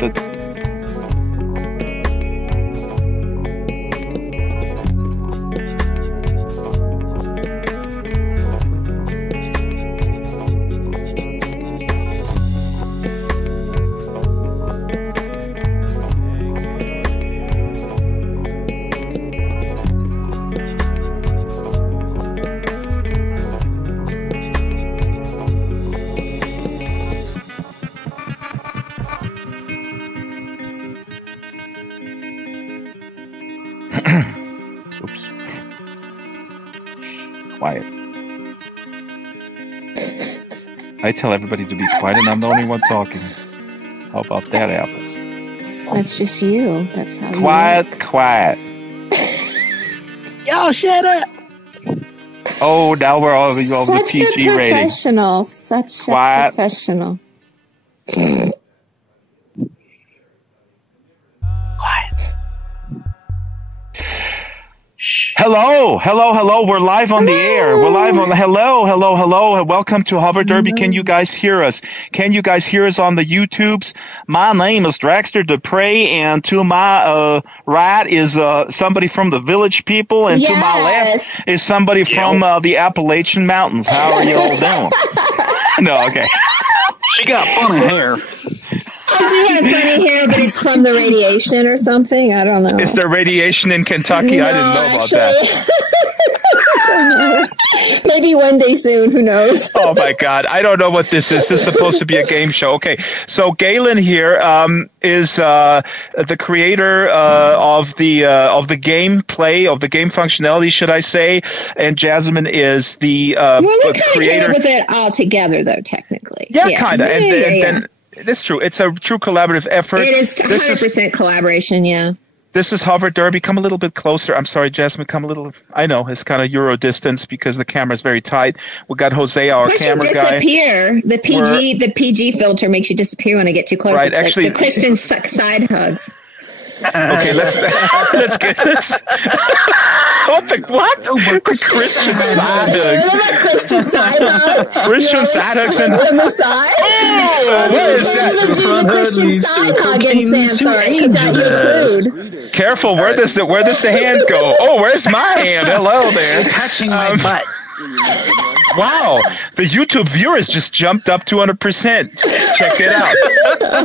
the... Oops. Quiet. I tell everybody to be quiet and I'm the only one talking. How about that, Apples? That's just you. That's how Quiet. Yo, shut up! Oh, now we're all the PG rating. Such a professional. Hello. We're live on the air. We're live on the hello. Welcome to HoverDerby. Can you guys hear us? Can you guys hear us on the YouTubes? My name is Dragster Dupre, and to my right is somebody from the Village People, and to my left is somebody from the Appalachian Mountains. How are you all doing? No, okay. She got funny hair. I do have funny hair, but it's from the radiation or something. I don't know. Is there radiation in Kentucky? No, I didn't know about that. I don't know. Maybe one day soon. Who knows? Oh my God! I don't know what this is. This is supposed to be a game show. Okay, so Galen here is the creator of the gameplay, of the game functionality, should I say? And Jasmine is the creator. With it all together, though, technically. Yeah. Kind of. And that's true. It's a true collaborative effort. It is 100% collaboration. Yeah. This is HoverDerby. Come a little bit closer. I'm sorry, Jasmine. Come a little. I know it's kind of Euro distance because the camera's very tight. We got Jose, our camera guy. The PG filter makes you disappear when I get too close. Right. It's Actually, like the Christian side hugs. Okay, let's get this. What? The Christian side hugs. What about Christian side hugs? Christian side hugs and on the side. Oh, where is that? The Christian side hug in Sansar because that you include. Careful, where does the hand go? Oh, where's my hand? Hello there. Touching my butt. Wow, the YouTube viewers just jumped up 200%. Check it out.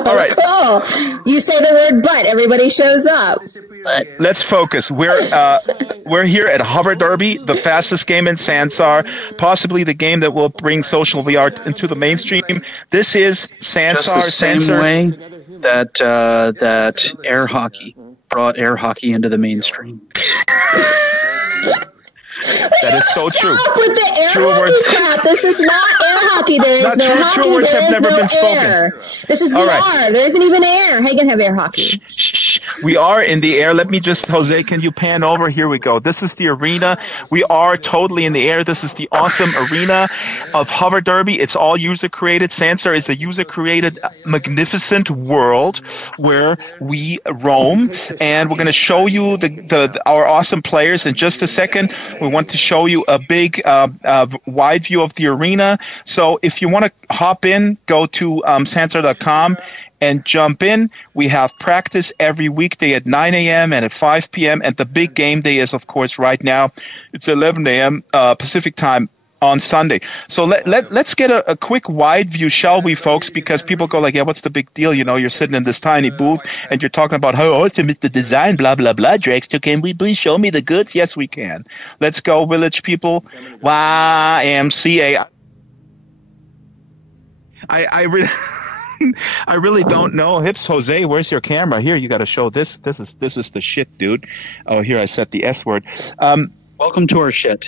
All right. Cool. You say the word "but," everybody shows up. Let's focus. We're here at HoverDerby, the fastest game in Sansar, possibly the game that will bring social VR into the mainstream. This is Sansar. Just the same way that air hockey brought air hockey into the mainstream. That is so true. Stop with the air hockey crap. This is not air hockey. There is no hockey. True words have never been air. spoken. This is VR. Right. There isn't even air. How you gonna have air hockey? Shh. We are in the air. Let me just, Jose, can you pan over? Here we go. This is the arena. We are totally in the air. This is the awesome arena of HoverDerby. It's all user created. Sansar is a user created, magnificent world where we roam, and we're going to show you our awesome players in just a second. We want to show you a big wide view of the arena. So if you want to hop in, go to Sansar.com and jump in. We have practice every weekday at 9 a.m. and at 5 p.m. And the big game day is, of course, right now. It's 11 a.m. Pacific time on Sunday. So let's get a quick wide view, shall we, folks? Because people go like, yeah, what's the big deal? You know, you're sitting in this tiny booth and you're talking about how awesome is the design, blah, blah, blah. Dragster, can we please show me the goods? Yes, we can. Let's go, Village People. YMCA. I really... I really don't know. Hips Jose, where's your camera? Here, you got to show this. This is the shit, dude. Oh, here I said the S word. Welcome to our shit.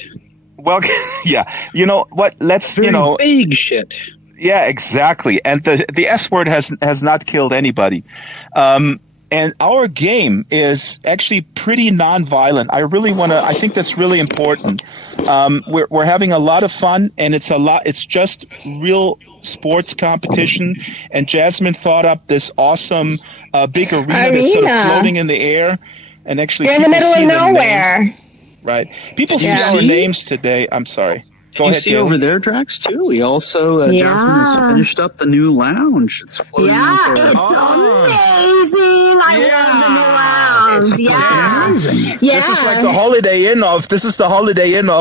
Well, yeah. You know what? Let's big shit. Yeah, exactly. And the S word has not killed anybody. And our game is actually pretty non-violent. I think that's really important. We're having a lot of fun, and it's just real sports competition. And Jasmine thought up this awesome big arena that's sort of floating in the air. And actually, you're in the middle of nowhere. Right. People see our names today. I'm sorry. Go you ahead, see Galen. over there, Drax, too? We also, Yeah. Jasmine has finished up the new lounge. It's floating out there. It's amazing. I love the new lounge. Amazing. Yeah. This is like the Holiday Inn of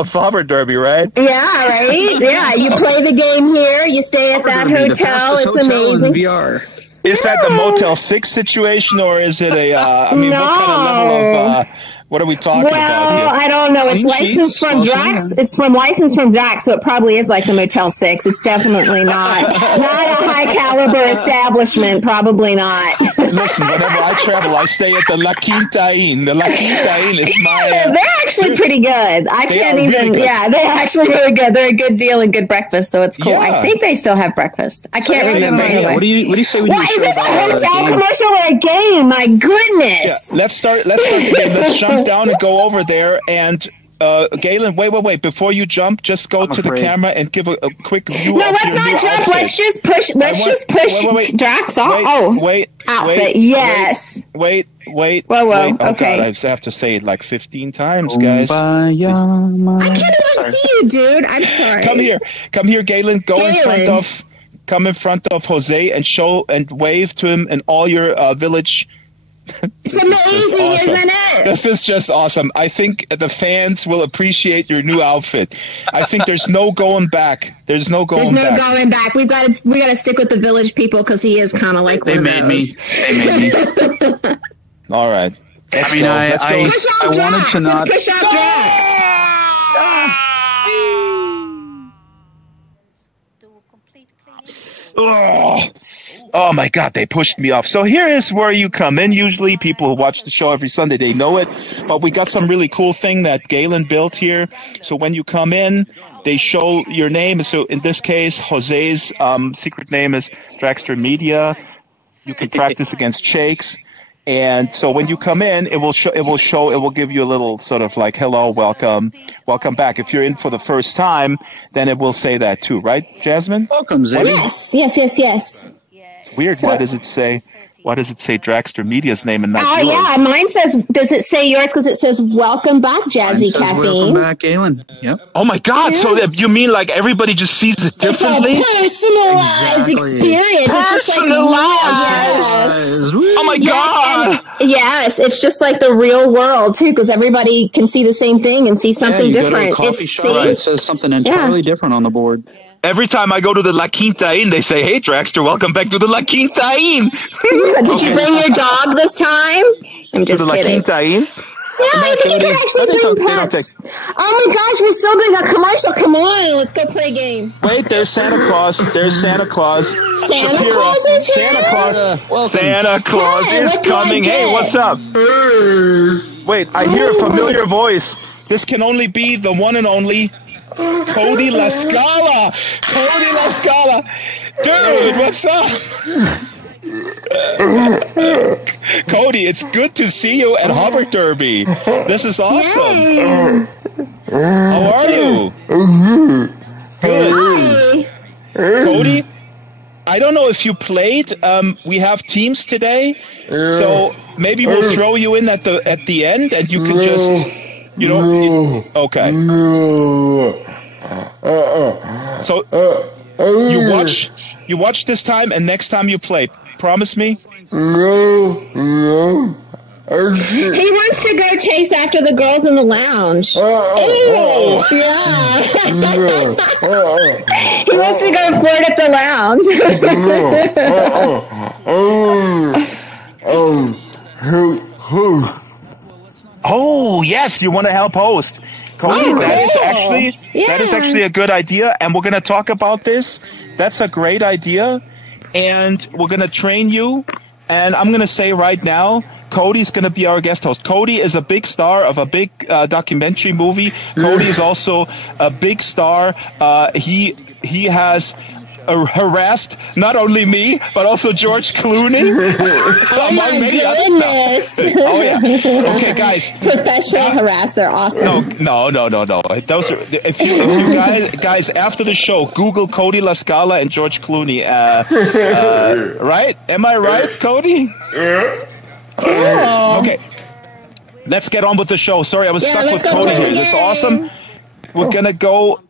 HoverDerby, right? Yeah, right? Yeah, you play the game here, you stay at that HoverDerby, the hotel, fastest it's hotel in amazing. VR. Is that the Motel 6 situation, or is it a, what kind of level of, what are we talking about here? Well, I don't know. It's Clean licensed sheets, from mostly, Drax. yeah. It's licensed from Drax, so it probably is like the Motel 6. It's definitely not a high caliber establishment. Probably not. Listen, whenever I travel, I stay at the La Quinta Inn. The La Quinta Inn is my... They're actually pretty good. I They can't are even. really good. Yeah, they're actually really good. They're a good deal and good breakfast, so it's cool. Yeah. I think they still have breakfast. I can't remember. Hey, Anyway. what do you say we do Why a is show this a about hotel game? commercial or a game? My goodness. Yeah, let's start the game. Let's jump down and go over there. And Galen, wait. Before you jump, just go to the afraid. camera and give a quick view No, of let's your not new jump. outfit. Let's just push. Wait. Drax off. Wait. Outfit. Yes. Wait. Whoa. Oh, Okay. God, I have to say it like 15 times, guys. I can't even see you, dude. I'm sorry. Come here, Galen. Come in front of Jose and show and wave to him and all your village. It's amazing, awesome. isn't it? This is just awesome. I think the fans will appreciate your new outfit. I think there's no going back. There's no going back. We got to stick with the village people because he is kind of like They one of made those. me. All right. I mean, I wanted to not. Let's push out Drax. Oh my God, they pushed me off. So here is where you come in. Usually people who watch the show every Sunday, they know it. But we got some really cool thing that Galen built here. So when you come in, they show your name. So in this case, Jose's secret name is Draxter Media. You can practice against Shakes. And so when you come in, it will give you a little sort of like, hello, welcome back. If you're in for the first time, then it will say that too, right, Jasmine? Welcome, Zay. Yes. It's weird. Why does it say Draxter Media's name and not Oh yours? yeah, mine says. Does it say yours? Because it says "Welcome back, Jazzy Welcome Caffeine." back, Galen. Yep. Oh my God! So that you mean like everybody just sees it It's a differently? personalized Exactly. experience. It's just like Personalized. Oh my God! Yes, it's just like the real world too, because everybody can see the same thing and see something you different. Go to a coffee shop, it says something entirely different on the board. Every time I go to the La Quinta Inn, they say, "Hey, Draxter, welcome back to the La Quinta Inn." Did you bring your dog this time? I'm just To the La kidding. Quinta Inn? Yeah, I think you can actually bring pets. Oh my gosh, we're still doing a commercial. Come on, let's go play a game. Wait, there's Santa Claus. Santa Claus is here? Santa Claus Hey, is what can I coming. get? Hey, what's up? Wait, I hear a familiar voice. This can only be the one and only Cody La Scala. Cody La Scala. Dude, what's up? Cody, it's good to see you at HoverDerby. This is awesome. How are you? Good. Cody, I don't know if you played. We have teams today, so maybe we'll throw you in at the end, and you can just, okay. So you watch this time, and next time you play, promise me. He wants to go chase after the girls in the lounge. Oh. Yeah. He wants to go flirt at the lounge. Oh yes, you want to help host, Cody? That is actually a good idea, and we're going to talk about this. That's a great idea, and we're going to train you. And I'm going to say right now, Cody's going to be our guest host. Cody is a big star of a big documentary movie. Cody is also a big star. He has harassed not only me but also George Clooney. Oh my goodness! Oh yeah. Okay, guys. Professional harasser. Awesome. No. Those are, if you guys after the show, Google Cody La Scala and George Clooney. Right? Am I right, Cody? Cool. Okay. Let's get on with the show. Sorry, I was stuck with let's go Cody play here. the This is game. awesome. We're gonna go.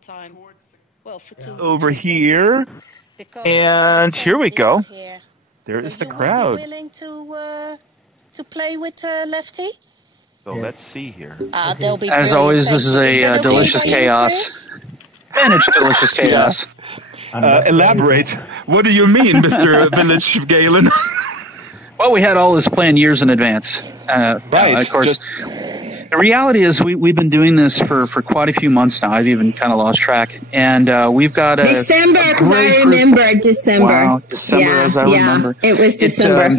over here. And here we go. There is the crowd. Willing to play with Lefty? So let's see here. They'll be As always, this is a delicious chaos. Managed delicious chaos. Elaborate. What do you mean, Mr. Village Galen? Well, we had all this planned years in advance. Right. Of course. The reality is we've been doing this for quite a few months now. I've even kind of lost track. And we've got a December, because I remember December. Wow, December as I remember. It was December,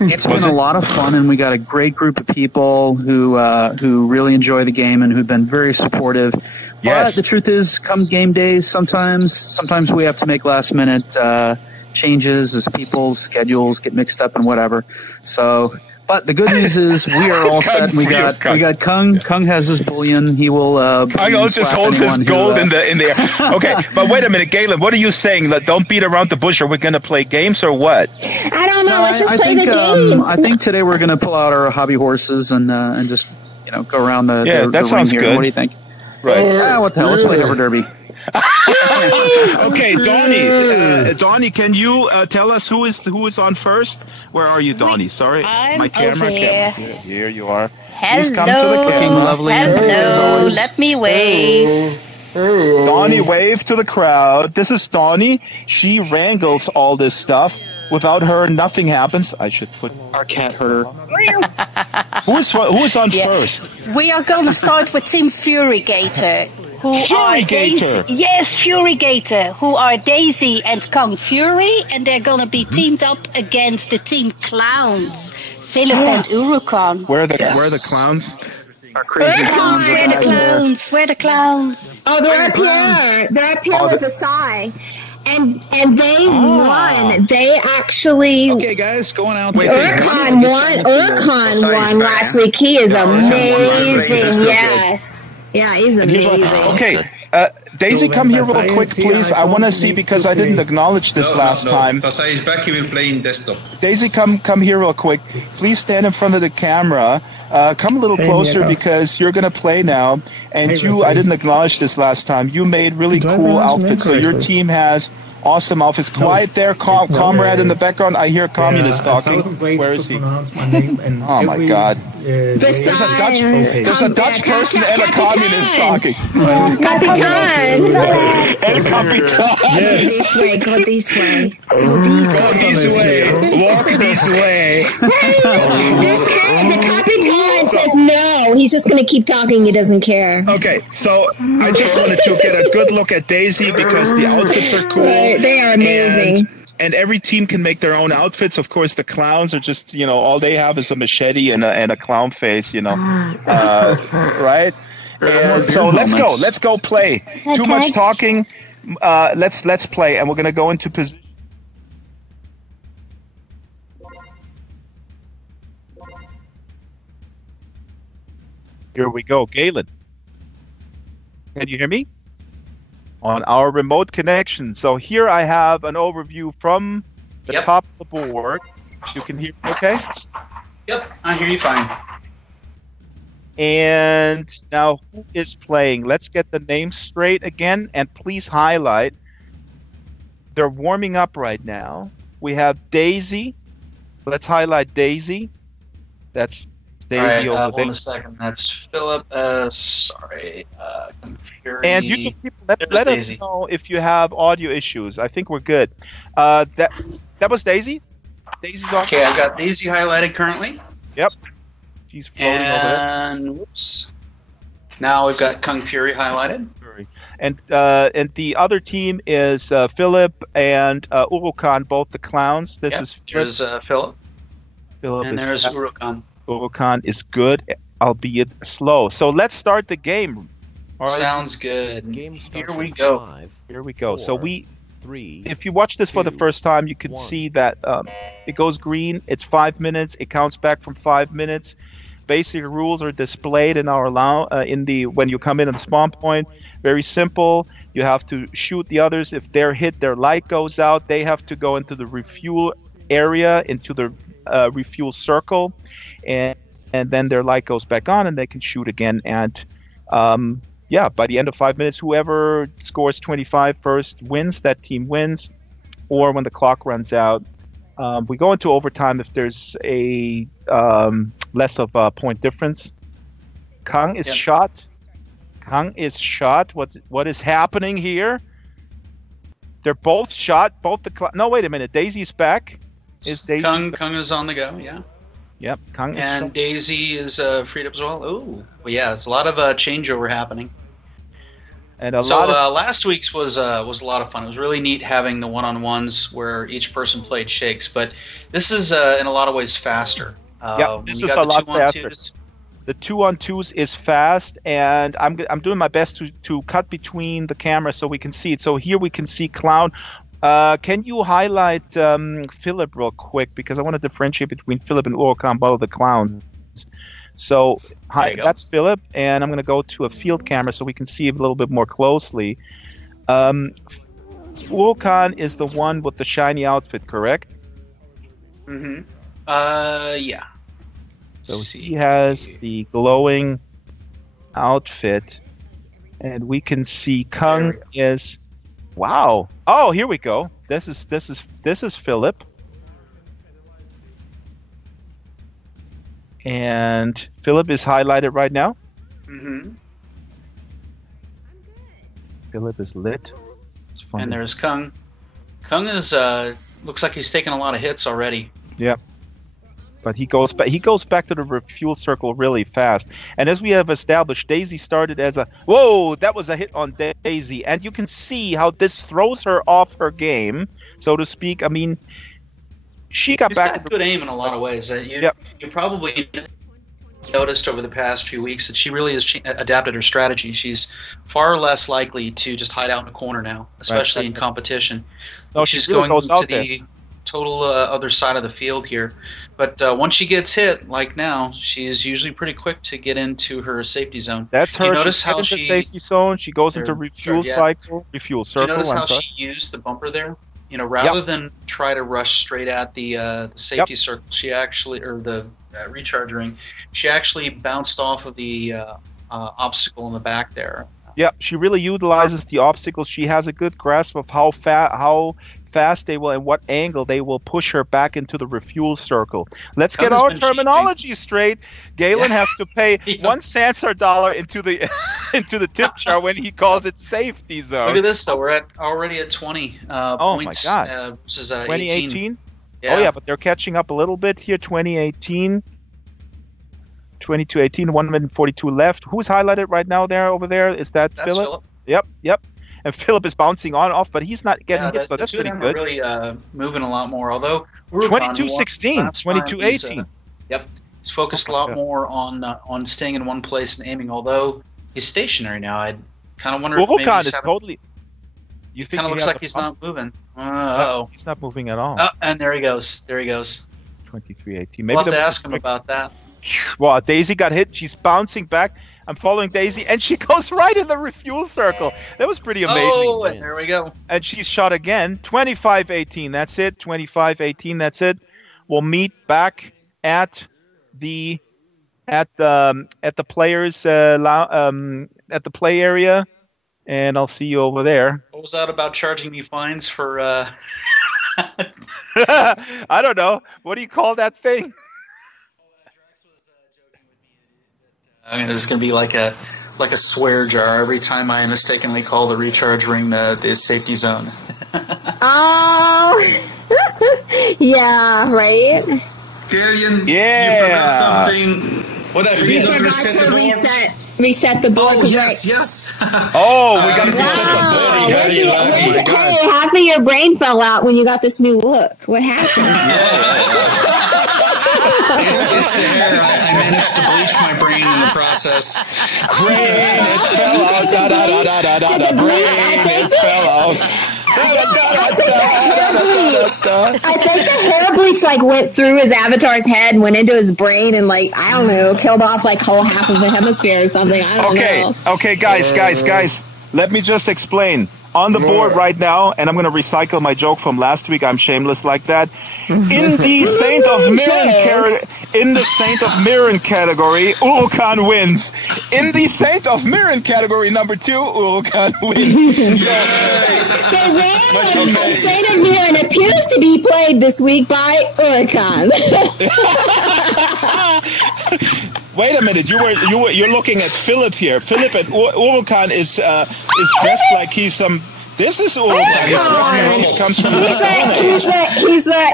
It's been a lot of fun, and we got a great group of people who really enjoy the game and who've been very supportive. Yes. But the truth is, come game days, sometimes we have to make last-minute changes as people's schedules get mixed up and whatever. So... But the good news is we are all set. We got Kung. Kung has his bullion. He will. Kung just holds his gold in the air. Okay, but wait a minute, Galen. What are you saying? Don't beat around the bush. Are we going to play games or what? I don't know. Let's just play the games. I think today we're going to pull out our hobby horses and just go around the that sounds ring good. Here. What do you think? Right. What the hell? Let's play HoverDerby. Okay, Donnie, can you tell us who is on first? Where are you, Donnie? Sorry, my camera. Here you are. Please come to the camera. Lovely. Hello. Let me wave. Donnie, wave to the crowd. This is Donnie. She wrangles all this stuff. Without her, nothing happens. I should put our cat herder. Who is on first? We are going to start with Team Furygator. Furygator. Yes, Furygator, who are Daisy and Kung Fury, and they're going to be teamed up against the Team Clowns, Philip and Urukan. Where are the clowns? Our crazy clowns. Where the clowns? Oh, they're up here. They're up here with a sigh. And they won. They actually. Okay, guys, going out. Urkan won last week. He is amazing. Yes. Yeah, he's amazing. Okay, Daisy, come here real quick, please. I want to see, because I didn't acknowledge this last time. Sansar is back. He will play in desktop. Daisy, come here real quick. Please stand in front of the camera. Come a little closer, because you're going to play now. And I didn't acknowledge this last time. You made really cool outfits. So your team has awesome outfits. Quiet there, comrade in the background. I hear communist talking. Where is he? Oh my God! There's a Dutch person and a communist talking. Capitan. And Capitan. Yes. This way. Go this way. Go this way. Walk this way. The Capitan says no. He's just going to keep talking. He doesn't care. Okay, so I just wanted to get a good look at Daisy, because the outfits are cool. They are amazing. And every team can make their own outfits. Of course, the clowns are just, all they have is a machete and a clown face, right? And so let's go play. Okay. Too much talking. Let's play, and we're gonna go into position. Here we go, Galen. Can you hear me? On our remote connection. So here I have an overview from the top of the board. You can hear me okay? Yep, I hear you fine. And now who is playing? Let's get the names straight again, and please highlight. They're warming up right now. We have Daisy. Let's highlight Daisy. That's Daisy over there. Hold on a second. That's Philip. Sorry. And you can let us know if you have audio issues. I think we're good. That was Daisy. Daisy's on. Okay, I've got Daisy highlighted currently. Yep. She's floating over there. And whoops. Now we've got Kung Fury highlighted. And the other team is Philip and Urukan, both the clowns. This is There's Philip. And there's Urukan. Urukan is good, albeit slow. So let's start the game. All right. Sounds good. Here we go. Here we go. So if you watch this for the first time, you can see that it goes green. It's 5 minutes. It counts back from 5 minutes. Basic rules are displayed in our when you come in on the spawn point. Very simple. You have to shoot the others. If they're hit, their light goes out. They have to go into the refuel area, into the refuel circle, and then their light goes back on, and they can shoot again. And yeah, by the end of 5 minutes, whoever scores 25 first wins. That team wins. Or when the clock runs out, we go into overtime if there's a less of a point difference. Kang is shot. Kang is shot. What is happening here? They're both shot. Both the no, wait a minute. Daisy's back. Is Daisy? Kang is on the go. Yeah. Yep. Kang is and shot. Daisy is freed up as well. Oh, well, yeah. There's a lot of changeover happening. And last week's was a lot of fun. It was really neat having the one-on-ones where each person played shakes. But this is in a lot of ways faster. This is a lot faster. The 2-on-2s is fast, and I'm doing my best to cut between the cameras so we can see it. So here we can see Clown. Can you highlight Philip real quick, because I want to differentiate between Philip and Urokan, both of the clowns. So that's Philip, and I'm going to go to a field camera so we can see it a little bit more closely. Urokan is the one with the shiny outfit, correct? Mm-hmm. Yeah. So he has the glowing outfit, and we can see Kang is. Wow! Oh, here we go. This is Philip, and Philip is highlighted right now. Mm-hmm. Philip is lit. It's fun. And there's Kang. Kang is looks like he's taken a lot of hits already. Yeah. But he goes back to the refuel circle really fast. And as we have established, Daisy started as a whoa, that was a hit on Daisy, and you can see how this throws her off her game, so to speak. I mean, she's got good aim in a lot of ways. You probably noticed over the past few weeks that she really has adapted her strategy. She's far less likely to just hide out in a corner now, especially in competition. No, she's really going goes out to the total other side of the field here. But once she gets hit, like now, she's usually pretty quick to get into her safety zone. That's her. You notice how she safety zone. She goes into refuel refuel circle. Do you notice how she used the bumper there? You know, rather than try to rush straight at the safety circle, she actually, or the recharge ring, she actually bounced off of the obstacle in the back there. Yeah, she really utilizes the obstacles. She has a good grasp of how fast they will and what angle they will push her back into the refuel circle. Let's get our terminology straight. Galen has to pay one Sansar dollar into the tip jar when he calls it safety zone. Look at this though. We're already at 20 points. Oh my god! This is 2018. Yeah. Oh yeah, but they're catching up a little bit here. 2018. 22-18, 1 minute 42 left. Who's highlighted right now over there? Is that Philip? Yep. And Philip is bouncing off, but he's not getting hit, so that's pretty good. Really moving a lot more, although 22-16, 22-18. He's focused a lot more on staying in one place and aiming, although he's stationary now. I kind of wonder if maybe is totally... You think kind of looks like he's not moving. He's not moving at all. Oh, and there he goes. 23-18. Maybe we'll have to ask him about that. Well, Daisy got hit. She's bouncing back. I'm following Daisy, and she goes right in the refuel circle. That was pretty amazing. Oh, and there we go. And she's shot again. 25-18. That's it. 25-18. That's it. We'll meet back at the players at the play area, and I'll see you over there. What was that about charging me fines for? I don't know. What do you call that thing? I mean, there's going to be like a swear jar every time I mistakenly call the recharge ring the safety zone. Oh, yeah, right. Killian, you forgot something. What I forget? You forgot to reset the board. Oh yes. Oh, we got to do something. Hey, half of your brain fell out when you got this new look. What happened? It's the hair. I managed to bleach my brain in the process. I think the hair bleach went through his avatar's head and went into his brain and I don't know, killed off whole half of the hemisphere or something. I don't know. Okay, guys. Let me just explain. On the board right now, and I'm going to recycle my joke from last week. I'm shameless like that. In the Saint of Mirren category, Urukan wins. In the Saint of Mirren category, number 2, Urukan wins. The Saint of Mirren appears to be played this week by Urukan. Wait a minute, you're looking at Philip here. Philip and Urukan is dressed like he's some. This is Urukan. He comes from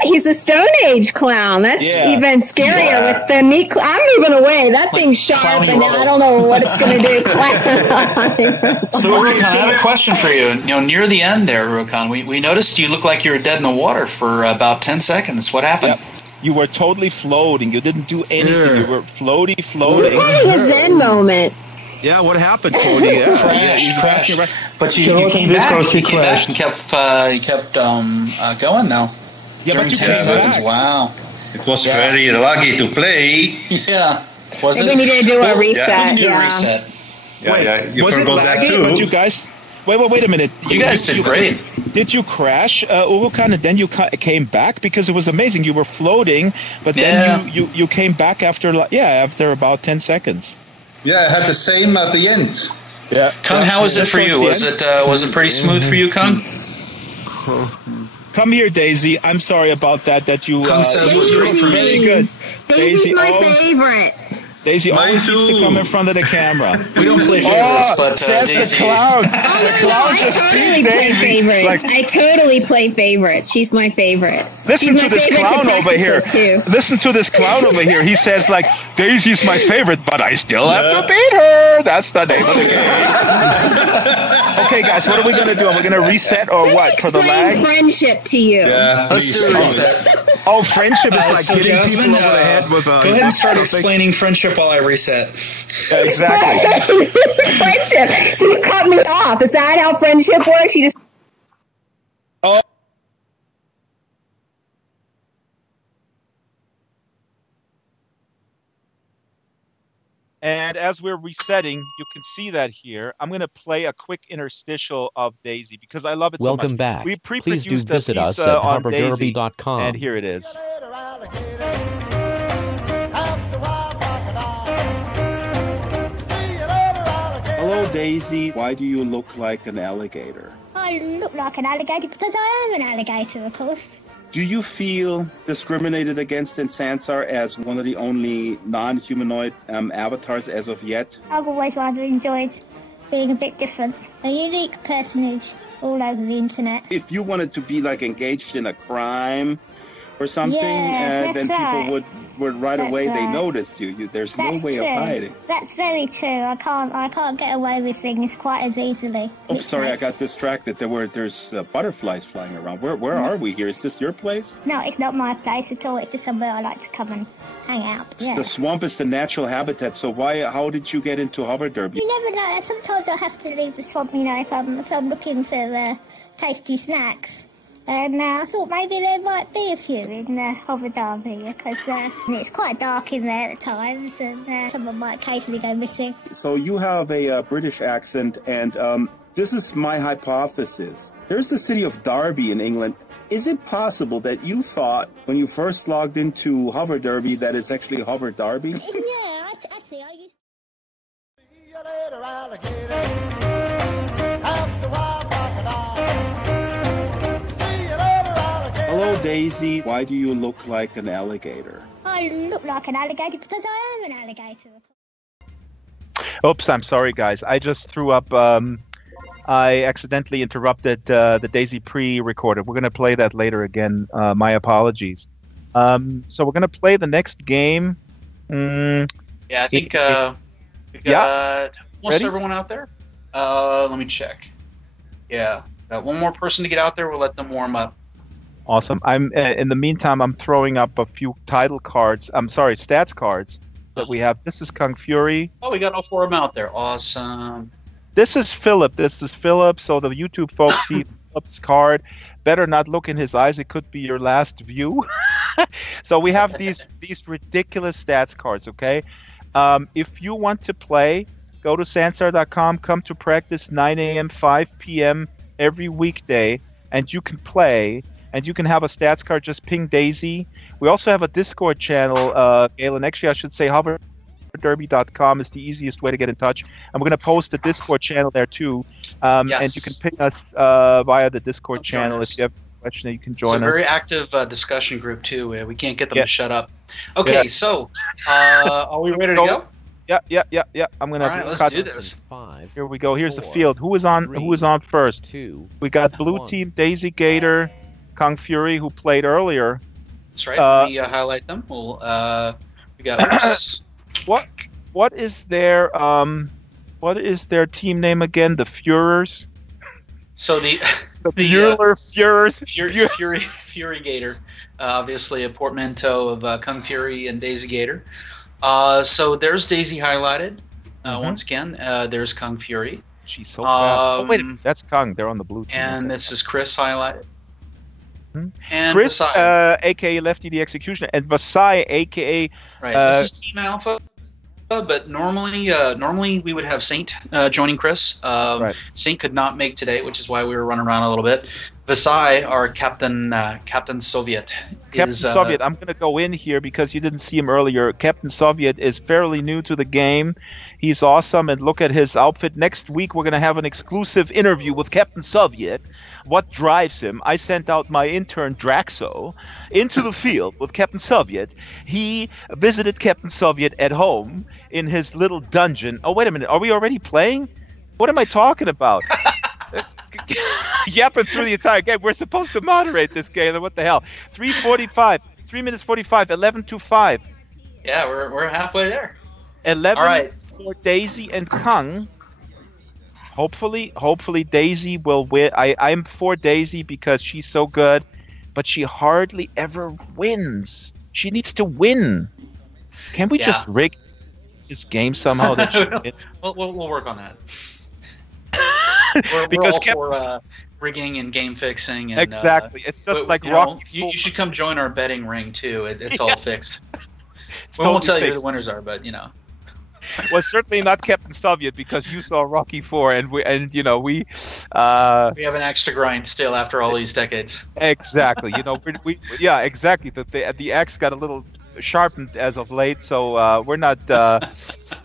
he's a Stone Age clown. That's even scarier with the meat. I'm moving away. That thing's sharp, and I don't know what it's going to do. So, Urukan, I have a question for you. Near the end there, Urukan, we noticed you look like you were dead in the water for about 10 seconds. What happened? Yep. You were totally floating. You didn't do anything. You were floating. It was having a Zen moment. Yeah, what happened, Cody? Crash. But you came back. You came back and kept going, though. Yeah, during but you 10 seconds. Back. Wow. It was very lucky to play. Yeah. Was it? We need to do a reset. You was it forgot that laggy? too. But you guys... Wait a minute. You guys did great. Did you crash, Urukan, and then you came back? Because it was amazing. You were floating, but then you came back after about 10 seconds. Yeah, I had the same at the end. Yeah. Kung, how was it for you? Was it pretty smooth for you, Kung? Come here, Daisy. I'm sorry about that. That you. Kung says it was great for very me. good. Daisy's my favorite. Daisy always needs to come in front of the camera. We don't play favorites, but says Daisy. the clown. I totally play favorites. She's my favorite. Listen to this clown over here. Listen to this clown over here. He says like, Daisy's my favorite, but I still have to beat her. That's the name of the game. Okay, guys, what are we going to do? Are we going to reset or what? For the lag? Friendship to you. Yeah, Let's do a reset. Oh, friendship is like so hitting Jasmine, people over the head with a... Go ahead and start explaining friendship while I reset. Yeah, exactly. Friendship. So you cut me off. Is that how friendship works? You just... Oh. And as we're resetting, you can see that here. I'm going to play a quick interstitial of Daisy because I love it so much. Welcome back. We Please do pre-produced visit piece, us at on Daisy, HoverDerby.com. and here it is. Hello, Daisy. Why do you look like an alligator? I look like an alligator because I am an alligator, of course. Do you feel discriminated against in Sansar as one of the only non-humanoid avatars as of yet? I've always rather enjoyed being a bit different. A unique personage all over the internet. If you wanted to be like engaged in a crime or something, then people would right away they noticed you. There's no way of hiding. That's very true. I can't get away with things quite as easily. Oh, sorry, I got distracted. There's butterflies flying around. Where are we here? Is this your place? No, it's not my place at all. It's just somewhere I like to come and hang out. Yeah. The swamp is the natural habitat. So how did you get into HoverDerby? You never know. Sometimes I have to leave the swamp. If I'm looking for tasty snacks. And I thought maybe there might be a few in HoverDerby because it's quite dark in there at times and someone might occasionally go missing. So you have a British accent and this is my hypothesis. There's the city of Derby in England. Is it possible that you thought when you first logged into HoverDerby that it's actually HoverDerby? Yeah, actually I used to... See you later, alligator. Hello, Daisy. Why do you look like an alligator? I look like an alligator because I am an alligator. Oops, I'm sorry, guys. I just threw up. I accidentally interrupted the Daisy pre-recorded. We're going to play that later again. My apologies. So we're going to play the next game. Yeah, I think we got almost everyone out there. Let me check. Yeah, got one more person to get out there. We'll let them warm up. Awesome. I'm in the meantime, I'm throwing up a few title cards. I'm sorry, stats cards that we have. This is Kung Fury. Oh, we got all four of them out there. Awesome. This is Philip. So the YouTube folks see Philip's card. Better not look in his eyes. It could be your last view. So we have these ridiculous stats cards, okay? If you want to play, go to Sansar.com. Come to practice 9 a.m., 5 p.m. every weekday, and you can play, and you can have a stats card. Just ping Daisy. We also have a Discord channel, Galen. Actually, I should say HoverDerby.com is the easiest way to get in touch. And we're going to post a Discord channel there too. And you can ping us via the Discord channel if you have a question. You can join us. It's a very active discussion group too. We can't get them to shut up. Okay, so are we ready to go? Yeah. I'm gonna. All right, let's do this. Here we go. Here's the field. Who is on first? We got blue team Daisy Gator, Kung Fury, who played earlier. That's right. We highlight them. We'll we got. What is their team name again? The Führers. So the Fury Gator, obviously a portmanteau of Kung Fury and Daisy Gator. So there's Daisy highlighted. Once again, there's Kung Fury. She's so fast. Wait a minute, that's Kung. They're on the blue team. And this is Chris highlighted. And Chris, Vasai. aka Lefty the Executioner, and Vasai, aka this is Team Alpha. But normally we would have Saint joining Chris. Saint could not make today, which is why we were running around a little bit. Vasai, our Captain Soviet. Soviet. I'm going to go in here because you didn't see him earlier. Captain Soviet is fairly new to the game. He's awesome, and look at his outfit. Next week we're going to have an exclusive interview with Captain Soviet. What drives him? I sent out my intern Draxo into the field with Captain Soviet. He visited Captain Soviet at home in his little dungeon. Oh, wait a minute. Are we already playing? What am I talking about? Yapping through the entire game. We're supposed to moderate this game. What the hell? 3:45. 3 minutes 45. 11:25. Yeah, we're halfway there. 11 for Daisy and Kung. Hopefully Daisy will win. I'm for Daisy because she's so good, but she hardly ever wins. She needs to win. Can we just rig this game somehow? We'll work on that. Because we're all for rigging and game fixing. And, exactly. It's just like Rocky. You should come join our betting ring too. It's all fixed. We won't tell you who the winners are, but you know. Well, certainly not Captain Soviet because you saw Rocky 4, and we have an extra grind still after all these decades. Exactly. Exactly. The axe got a little sharpened as of late, so we're not.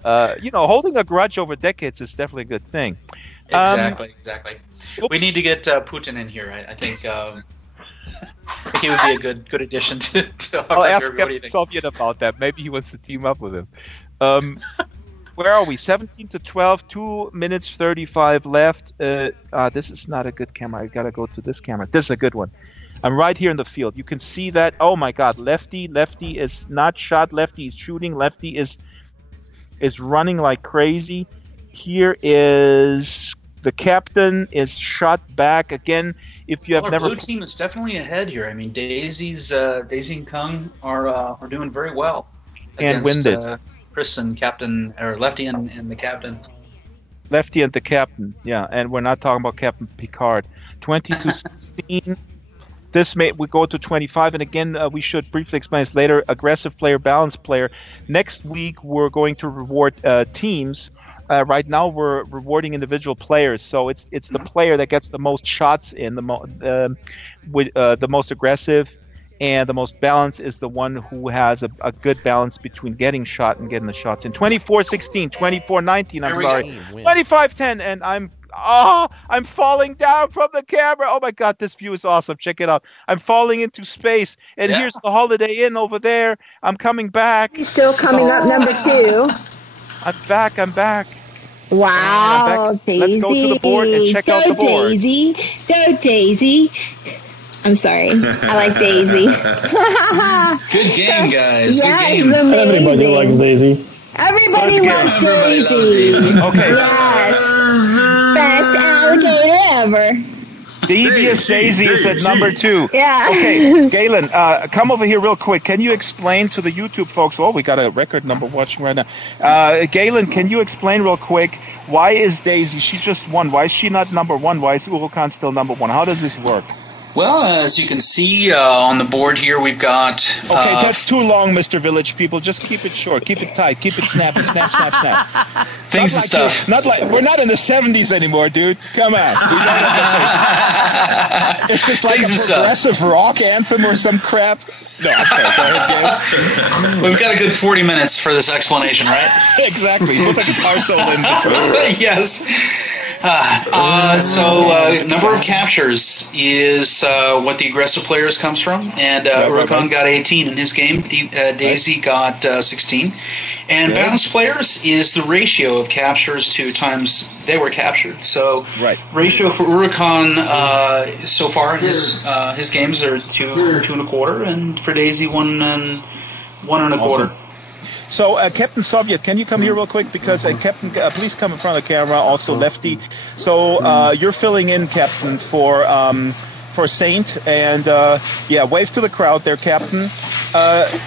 Holding a grudge over decades is definitely a good thing. Exactly. We need to get Putin in here. I think he would be a good addition to I'll ask Captain Soviet about that. Maybe he wants to team up with him. Where are we? 17-12, 2 minutes 35 left. This is not a good camera. I gotta go to this camera. This is a good one. I'm right here in the field. You can see that. Oh my God, Lefty is not shot. Lefty is shooting. Lefty is running like crazy. Here is the captain is shot back again. If you have never, blue team is definitely ahead here. I mean, Daisy and Kung are doing very well. And winded. Chris and Captain, or Lefty and the Captain. Lefty and the Captain, yeah. And we're not talking about Captain Picard. 20-16. We go to 25, and again, we should briefly explain this later. Aggressive player, balanced player. Next week, we're going to reward teams. Right now, we're rewarding individual players. So it's the player that gets the most shots in, the most aggressive. And the most balanced is the one who has a good balance between getting shot and getting the shots in. 24-16, 24-19, I'm sorry. 25-10, and I'm falling down from the camera. Oh my God, this view is awesome. Check it out. I'm falling into space, and here's the Holiday Inn over there. I'm coming back. He's still coming up number 2. I'm back. Wow, Daisy. Let's go to the board and check out the board. Go Daisy. I'm sorry. I like Daisy. Good game, guys. Yeah, good game. Everybody likes Daisy. Everybody wants Daisy. Okay. Yes. Best alligator ever. Devious Daisy is at number 2. Yeah. Okay, Galen, come over here real quick. Can you explain to the YouTube folks? Oh, we got a record number watching right now. Galen, can you explain real quick, why is Daisy, she's just 1. Why is she not number 1? Why is Urukan still number 1? How does this work? Well, as you can see on the board here, we've got... Okay, that's too long, Mr. Village People. Just keep it short. Keep it tight. Keep it snappy. Snap, snap, snap. Things and stuff. We're not in the 70s anymore, dude. Come on. Is this like a progressive rock anthem or some crap? No, okay, go ahead, Gabe. We've got a good 40 minutes for this explanation, right? Exactly. Put the guitar solo in. Yes. Number of captures is what the aggressive players comes from, and Urukon got 18 in his game. Daisy got 16, and balanced players is the ratio of captures to times they were captured. So ratio for Urukon so far in his games are 2.25, and for Daisy 1.25. Awesome. So, Captain Soviet, can you come here real quick? Because, Captain, please come in front of the camera. Also, Lefty. So, you're filling in, Captain, for Saint. And, wave to the crowd there, Captain.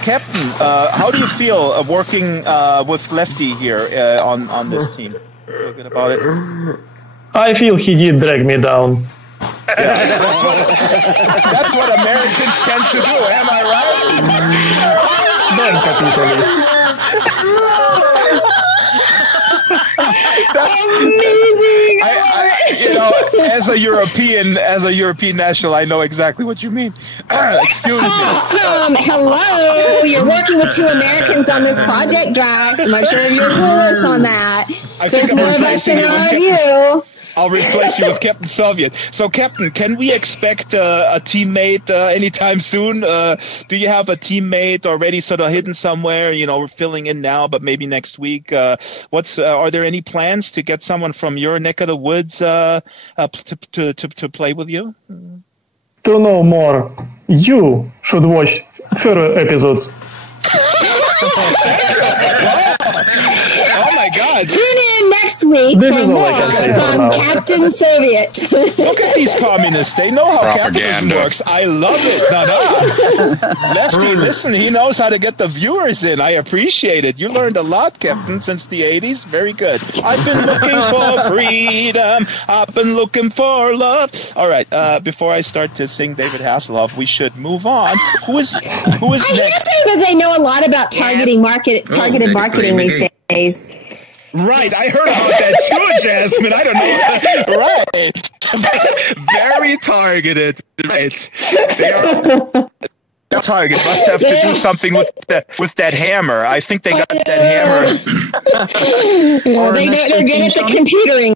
Captain, how do you feel working with Lefty here on this team? Feel good about it? I feel he did drag me down. Yeah, that's what Americans tend to do. Am I right? That's amazing. As a European national, I know exactly what you mean. Excuse me. Hello, you're working with two Americans on this project, Drax. I'm not sure if you're clueless on that. There's more of us than there are you. I'll replace you with Captain Soviet. So, Captain, can we expect a teammate anytime soon? Do you have a teammate already sort of hidden somewhere? We're filling in now, but maybe next week. Are there any plans to get someone from your neck of the woods to play with you? To know more, you should watch further episodes. Oh my God! Tune in next week for more from Captain Soviet. Look at these communists. They know how capitalism works. I love it. Lefty, listen, he knows how to get the viewers in. I appreciate it. You learned a lot, Captain, since the 80s. Very good. I've been looking for freedom. I've been looking for love. All right, before I start to sing David Hasselhoff, we should move on. Who is next? I hear that they know a lot about targeted marketing these days. Right, I heard about that too, Jasmine. I don't know. Right. Very targeted. Right. They are targeted. Must have to do something with that hammer. I think they got that hammer. They're good at the computering.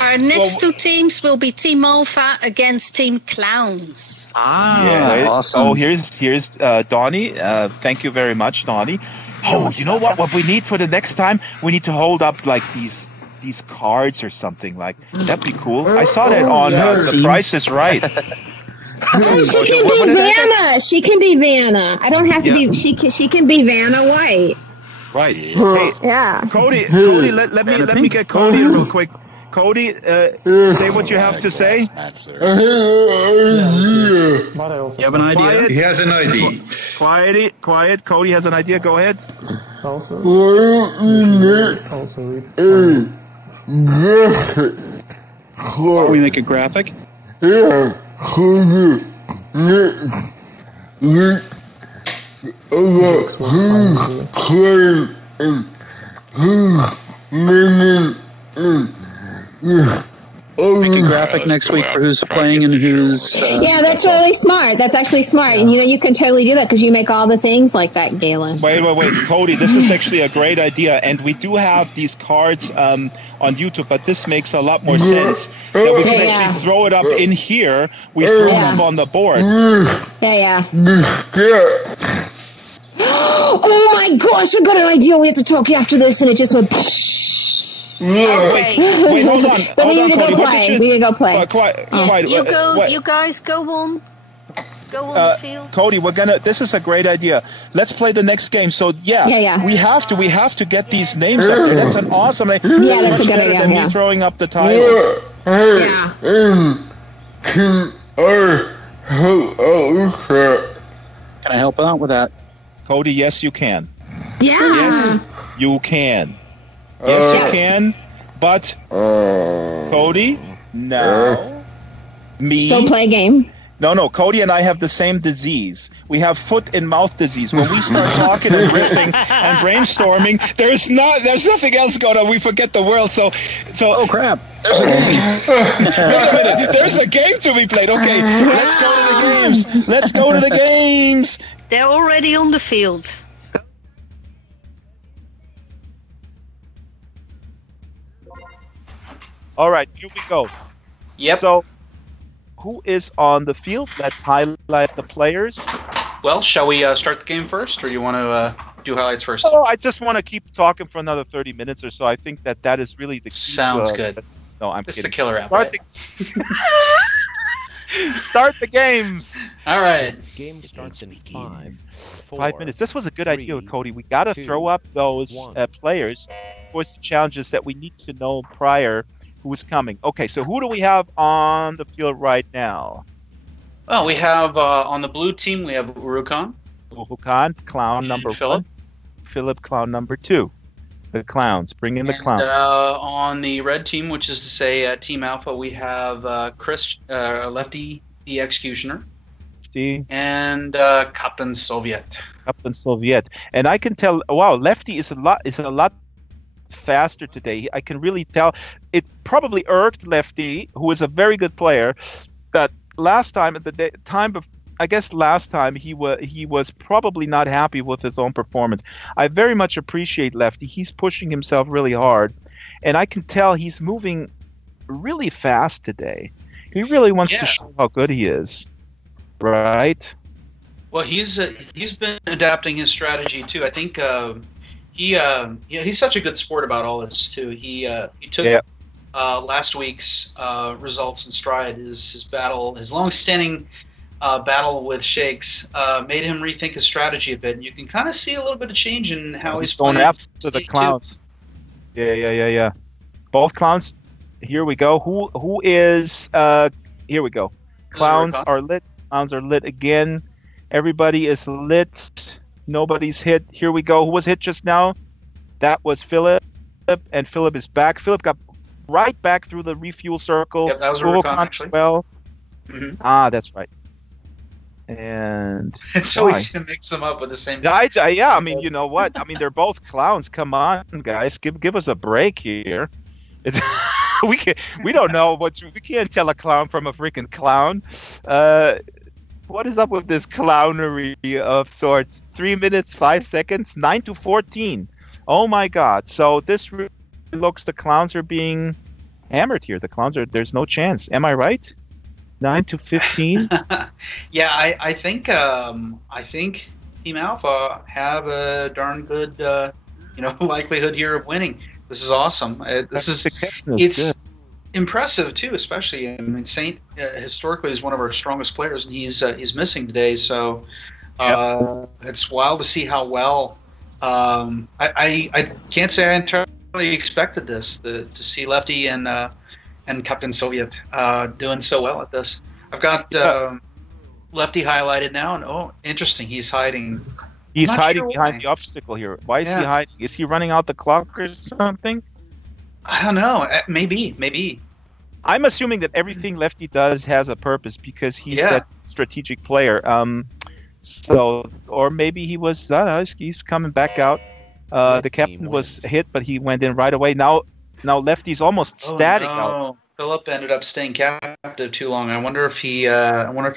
Our next two teams will be Team Alpha against Team Clowns. Awesome. Oh, here's Donnie. Thank you very much, Donnie. Oh, you know what? What we need for the next time, we need to hold up like these cards or something. Like that'd be cool. I saw that on The Price is Right. She can be Vanna. She can be Vanna. I don't have to be. She can be Vanna White. Right. Hey, Cody. Let me get Cody real quick. Cody, say what you have to say. You have an idea? Quiet. He has an idea. Quiet. Cody has an idea. Go ahead. We make a graphic? Make a graphic next week for who's playing and who's... yeah, that's really smart. That's actually smart. And, you can totally do that because you make all the things like that, Galen. Wait. Cody, this is actually a great idea. And we do have these cards on YouTube, but this makes a lot more sense. That we can actually throw it up in here. We throw it up on the board. Yeah. Oh, my gosh, I got an idea. We have to talk after this, and it just went... Wait, hold on. But we need to go play. We need to go play. Quiet. You guys go on. Go on the field. Cody, this is a great idea. Let's play the next game. So we have to get these names up there. That's an awesome idea. Yeah, that's a good idea. Than me throwing up the titles. Can I help out with that? Cody, yes you can. Yeah. Yes, you can. Yes, you can, but Cody, no. Me. Don't play a game. No, Cody and I have the same disease. We have foot and mouth disease. When we start talking and riffing and brainstorming, there's nothing else going on. We forget the world. So oh crap! There's a game. Wait a minute. There's a game to be played. Okay, let's go to the games. Let's go to the games. They're already on the field. All right, here we go. Yep. So, who is on the field? Let's highlight the players. Well, shall we start the game first, or do you want to do highlights first? Oh, I just want to keep talking for another 30 minutes or so. I think that is really the key. Sounds good. No, I'm This kidding. is the killer app, Start, right? Start the games. All right. Game starts in 5 minutes. This was a good idea, Cody. We got to throw up those players for some challenges that we need to know prior who's coming. Okay, so who do we have on the field right now? Well, we have on the blue team, we have Urukan. Urukan, clown number Philip. 1. Philip, clown number 2. The clowns. Bring in the clowns. On the red team, which is to say Team Alpha, we have Chris, Lefty, the Executioner. And Captain Soviet. Captain Soviet. And I can tell, wow, Lefty is a lot faster today. I can really tell. It probably irked Lefty, who is a very good player, that last time last time he was probably not happy with his own performance. I very much appreciate Lefty. He's pushing himself really hard, and I can tell he's moving really fast today. He really wants to show how good he is, right? Well, he's been adapting his strategy too. I think he's such a good sport about all this too. He took last week's results in stride. His long-standing battle with Shakes made him rethink his strategy a bit. And you can kind of see a little bit of change in how he's going playing after the clowns. Yeah. Both clowns. Here we go. Who is? Here we go. Clowns are lit. Clowns are lit again. Everybody is lit. Nobody's hit. Here we go. Who was hit just now? That was Philip, and Philip is back. Philip got right back through the refuel circle. Yep, that was Urukan, actually. Well. Mm-hmm. That's right. And it's so easy to mix them up with the same. Yeah, I mean, you know what? I mean, they're both clowns. Come on, guys, give us a break here. It's we don't know we can't tell a clown from a freaking clown. What is up with this clownery of sorts? 3 minutes, 5 seconds, 9-14. Oh my God! So this really looks the clowns are being hammered here. The clowns are. There's no chance. Am I right? 9-15. Yeah, I think Team Alpha have a darn good likelihood here of winning. This is awesome. It's impressive too, especially. I mean, Saint historically is one of our strongest players, and he's missing today. So it's wild to see how well. I can't say I entirely expected this to see Lefty and Captain Soviet doing so well at this. I've got Lefty highlighted now, and interesting, he's hiding. He's hiding behind the obstacle here. Why is he hiding? Is he running out the clock or something? I don't know. Maybe. I'm assuming that everything Lefty does has a purpose because he's that strategic player. Or maybe he was. I don't know, he's coming back out. The captain was hit, but he went in right away. Now Lefty's almost static out. Philip ended up staying captive too long. I wonder if he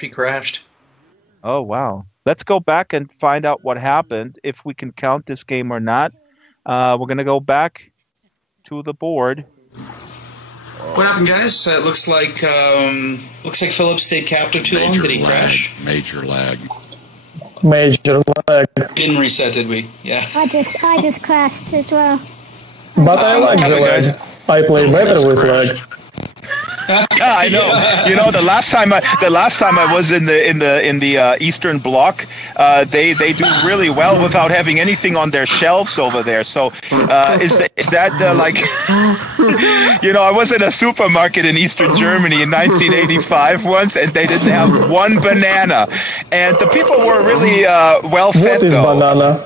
crashed. Oh wow. Let's go back and find out what happened, if we can count this game or not. We're going to go back to the board. What happened, guys? It looks like Philip stayed captive too long. Did he crash? Major lag. Didn't reset, did we? Yeah. I just crashed as well. But I like the lag. I play better with lag. Yeah, I know. You know, the last time I was in the Eastern Bloc, they do really well without having anything on their shelves over there. So is that like, you know, I was in a supermarket in Eastern Germany in 1985 once, and they didn't have one banana, and the people were really well fed. What is banana?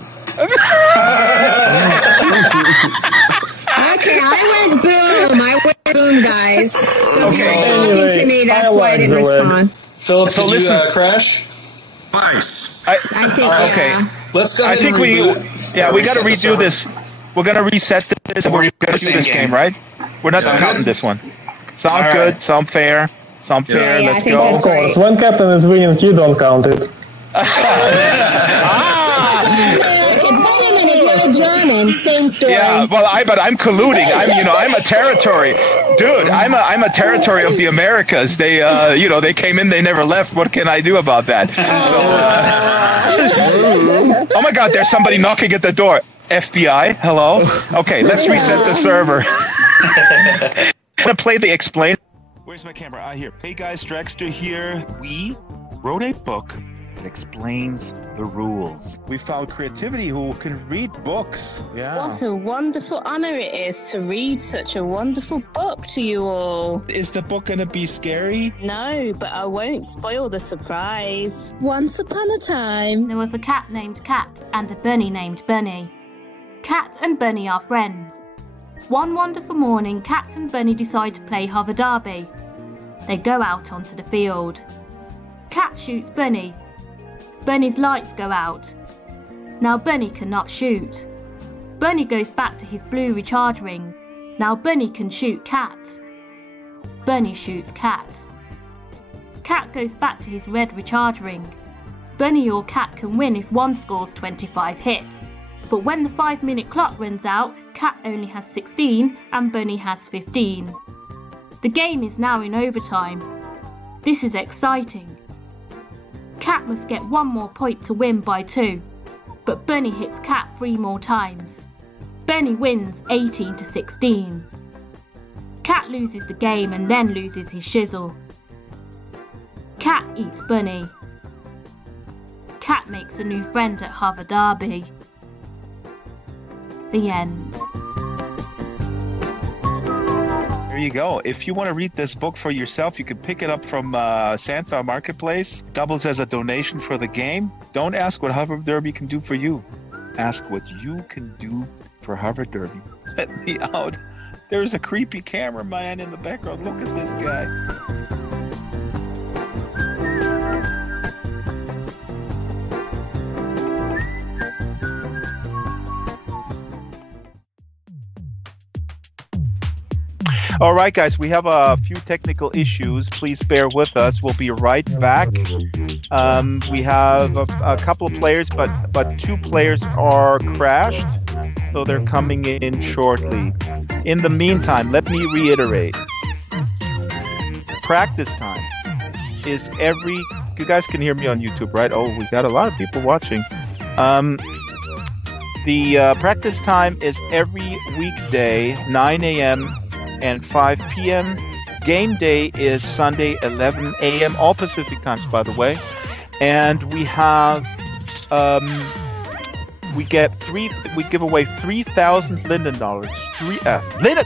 Okay, I went boom, guys. So if you're talking to me, that's why I didn't respond. Philip, So did listen, you crash? Nice. I think, okay. Let's go I ahead think and we got to redo this. We're going to reset this, and we're going to do this game, right? We're not counting this one. Sound good, sound fair, fair. Yeah, Let's go. Of course, when captain is winning, you don't count it. German, same story. Yeah, well, but I'm colluding. I'm a territory, dude. I'm a territory of the Americas. They, they came in, they never left. What can I do about that? So, oh my God, there's somebody knocking at the door. FBI, hello. Okay, let's reset the server. I'm gonna play the explain. Where's my camera? Here. Hey guys, Drexter here. We wrote a book that explains the rules. We found creativity who can read books. Yeah. What a wonderful honor it is to read such a wonderful book to you all. Is the book gonna be scary? No, but I won't spoil the surprise. Once upon a time, there was a cat named Cat and a bunny named Bunny. Cat and Bunny are friends. One wonderful morning, Cat and Bunny decide to play HoverDerby. They go out onto the field. Cat shoots Bunny. Bunny's lights go out. Now Bunny cannot shoot. Bunny goes back to his blue recharge ring. Now Bunny can shoot Cat. Bunny shoots Cat. Cat goes back to his red recharge ring. Bunny or Cat can win if one scores 25 hits. But when the 5-minute clock runs out, Cat only has 16 and Bunny has 15. The game is now in overtime. This is exciting. Cat must get 1 more point to win by 2, but Bunny hits Cat 3 more times. Bunny wins 18-16. Cat loses the game and then loses his shizzle. Cat eats Bunny. Cat makes a new friend at HoverDerby. The end. There you go. If you want to read this book for yourself, you can pick it up from Sansar Marketplace. Doubles as a donation for the game. Don't ask what HoverDerby can do for you. Ask what you can do for HoverDerby. Let me out. There's a creepy cameraman in the background. Look at this guy. All right, guys, we have a few technical issues. Please bear with us. We'll be right back. We have a couple of players, but 2 players are crashed, so they're coming in shortly. In the meantime, let me reiterate. Practice time is you guys can hear me on YouTube, right? Oh, we got a lot of people watching. The practice time is every weekday, 9 a.m. and 5 p.m. Game day is Sunday, 11 a.m. all Pacific times, by the way. And we have we give away 3,000 Linden dollars.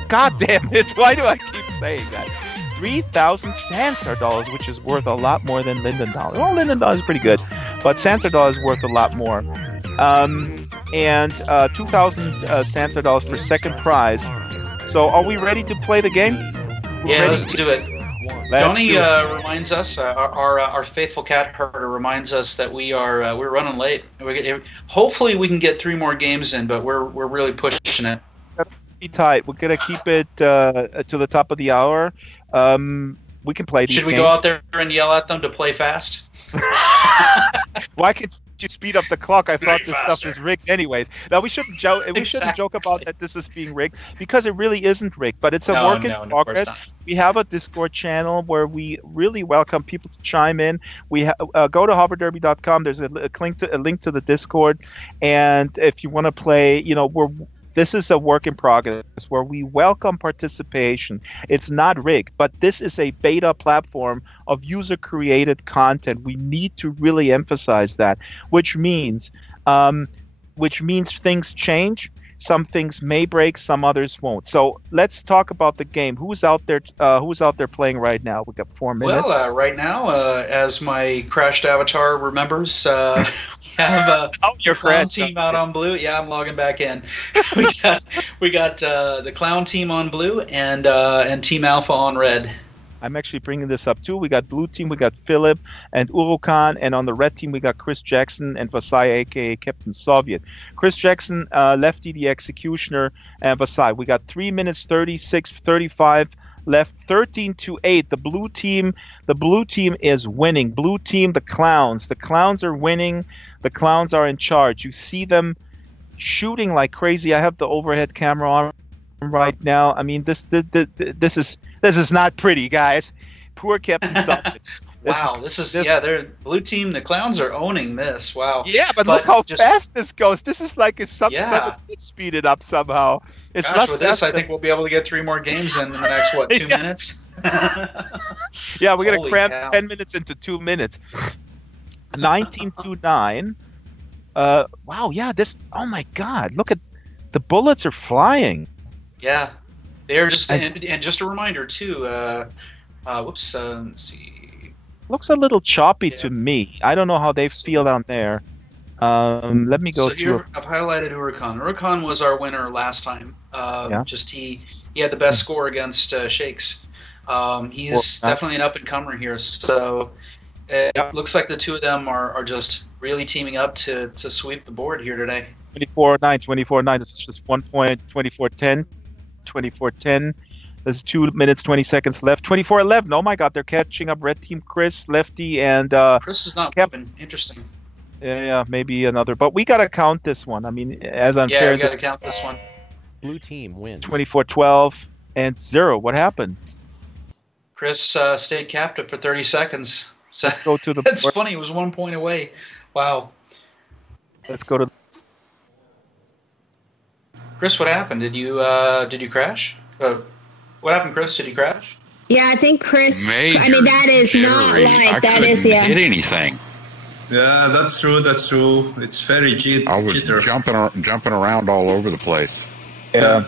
God damn it! Why do I keep saying that? 3,000 Sansar dollars, which is worth a lot more than Linden dollars. Well, Linden dollars is pretty good, but Sansar dollars is worth a lot more. And 2,000 Sansar dollars for second prize. So, are we ready to play the game? Let's do it. Tony reminds us, our faithful cat herder reminds us that we're running late. Hopefully, we can get 3 more games in, but we're really pushing it. Be tight. We're gonna keep it to the top of the hour. We can play these Should we games. go out there and yell at them to play fast? Why can't you speed up the clock? I thought this stuff is rigged anyways. Now we shouldn't joke. We shouldn't joke about that this is being rigged, because it really isn't rigged. But it's a work in progress. We have a Discord channel where we really welcome people to chime in. We go to HoverDerby.com. There's a link to the Discord, and if you want to play, this is a work in progress where we welcome participation. It's not rigged, but this is a beta platform of user-created content. We need to really emphasize that, which means things change. Some things may break, some others won't. So let's talk about the game. Who's out there playing right now? We got 4 minutes. Well, right now, as my crashed avatar remembers, have your clown team out on blue. Yeah, I'm logging back in. we got the clown team on blue and Team Alpha on red. I'm actually bringing this up too. We got blue team, we got Philip and Urukan, and on the red team we got Chris Jackson and Vasai, aka Captain Soviet. Chris Jackson, lefty, the executioner, and Vasai. We got 3 minutes 36-35 left, 13-8. The blue team is winning. Blue team, the clowns are winning. The clowns are in charge. You see them shooting like crazy. I have the overhead camera on right now. I mean, this is not pretty, guys. Poor Captain Soviet. They're blue team. The clowns are owning this. Wow. Yeah, but look how fast this goes. This is like speed it up somehow. With this, I think we'll be able to get 3 more games in the next 2 minutes. Yeah, we're gonna cram 10 minutes into 2 minutes. 19-9. Wow. Yeah. Oh my God. Look at the bullets are flying. Yeah, they're just and just a reminder too. Let's see. Looks a little choppy to me. I don't know how they feel down there. Let me go through. I've highlighted Urukan. Urukan was our winner last time. Just he had the best score against Shakes. He's definitely an up and comer here. So it looks like the two of them are just really teaming up to sweep the board here today. 24-9. This is just 1 point. 24-10. 24-10. There's 2 minutes 20 seconds left. 24-11. Oh my God, they're catching up. Red team, Chris, lefty, and Chris is not moving. Interesting. Yeah, maybe another. But we gotta count this one. I mean, as unfair. Yeah, we gotta count this one. Blue team wins. 24-12 and 0. What happened? Chris stayed captive for 30 seconds. So go to the. That's funny. It was 1 point away. Wow. Let's go to. Chris, what happened? Did you crash? What happened, Chris? Did you crash? Yeah, I think Chris. Major I mean, that is not like that is hit anything. Yeah, that's true. That's true. It's very I was jumping around all over the place. Yeah.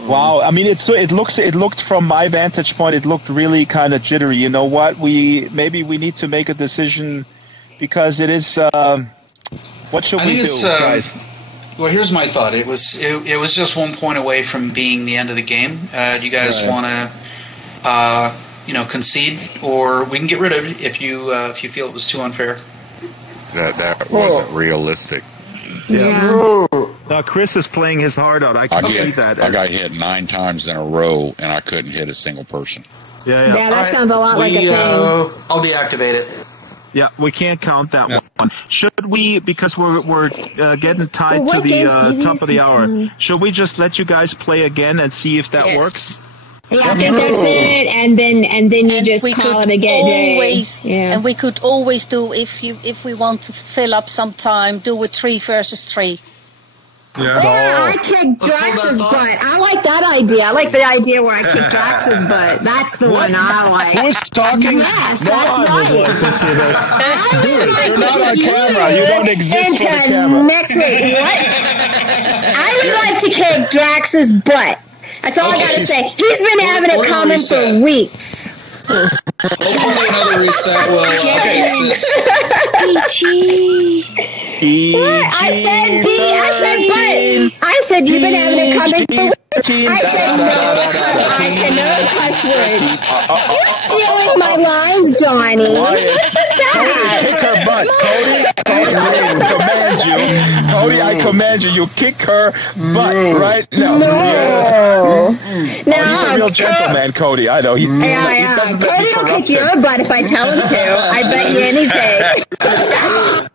Wow. I mean, it looked from my vantage point. It looked really kind of jittery. You know what? Maybe we need to make a decision because it is. What should we do, guys? Well, here's my thought. It was just 1 point away from being the end of the game. Do you guys want to, concede, or we can get rid of it if you feel it was too unfair? That wasn't realistic. Yeah. Chris is playing his heart out. I can see that. I got hit 9 times in a row, and I couldn't hit a single person. Yeah, that sounds a lot like a thing. I'll deactivate it. Yeah, we can't count that one. Should we, because we're getting tied to the top of the hour, should we just let you guys play again and see if that works? Yeah, I think that's it, and then you just call it a day. And we could always do, if we want to fill up some time, do a 3 versus 3. Yeah, I kick Drax's butt. I like that idea. I like the idea where I kick Drax's butt. That's the one I like. Who's talking? Yes, that's right. You're not on camera. You don't exist for the camera. Next week. What? I would like to kick Drax's butt. That's all I gotta say. He's been having it coming for weeks. Hopefully another reset will fix this. What? I said B. I said butt. I said you've been having it coming for weeks. I said no cuss words. You're stealing my lines, Donnie. What's that? Kick her butt, Cody. Cody, I command you. You kick her butt right now. No. He's a real gentleman, Cody. I know. He doesn't let me Cody will kick your butt if I tell him to. I bet you anything.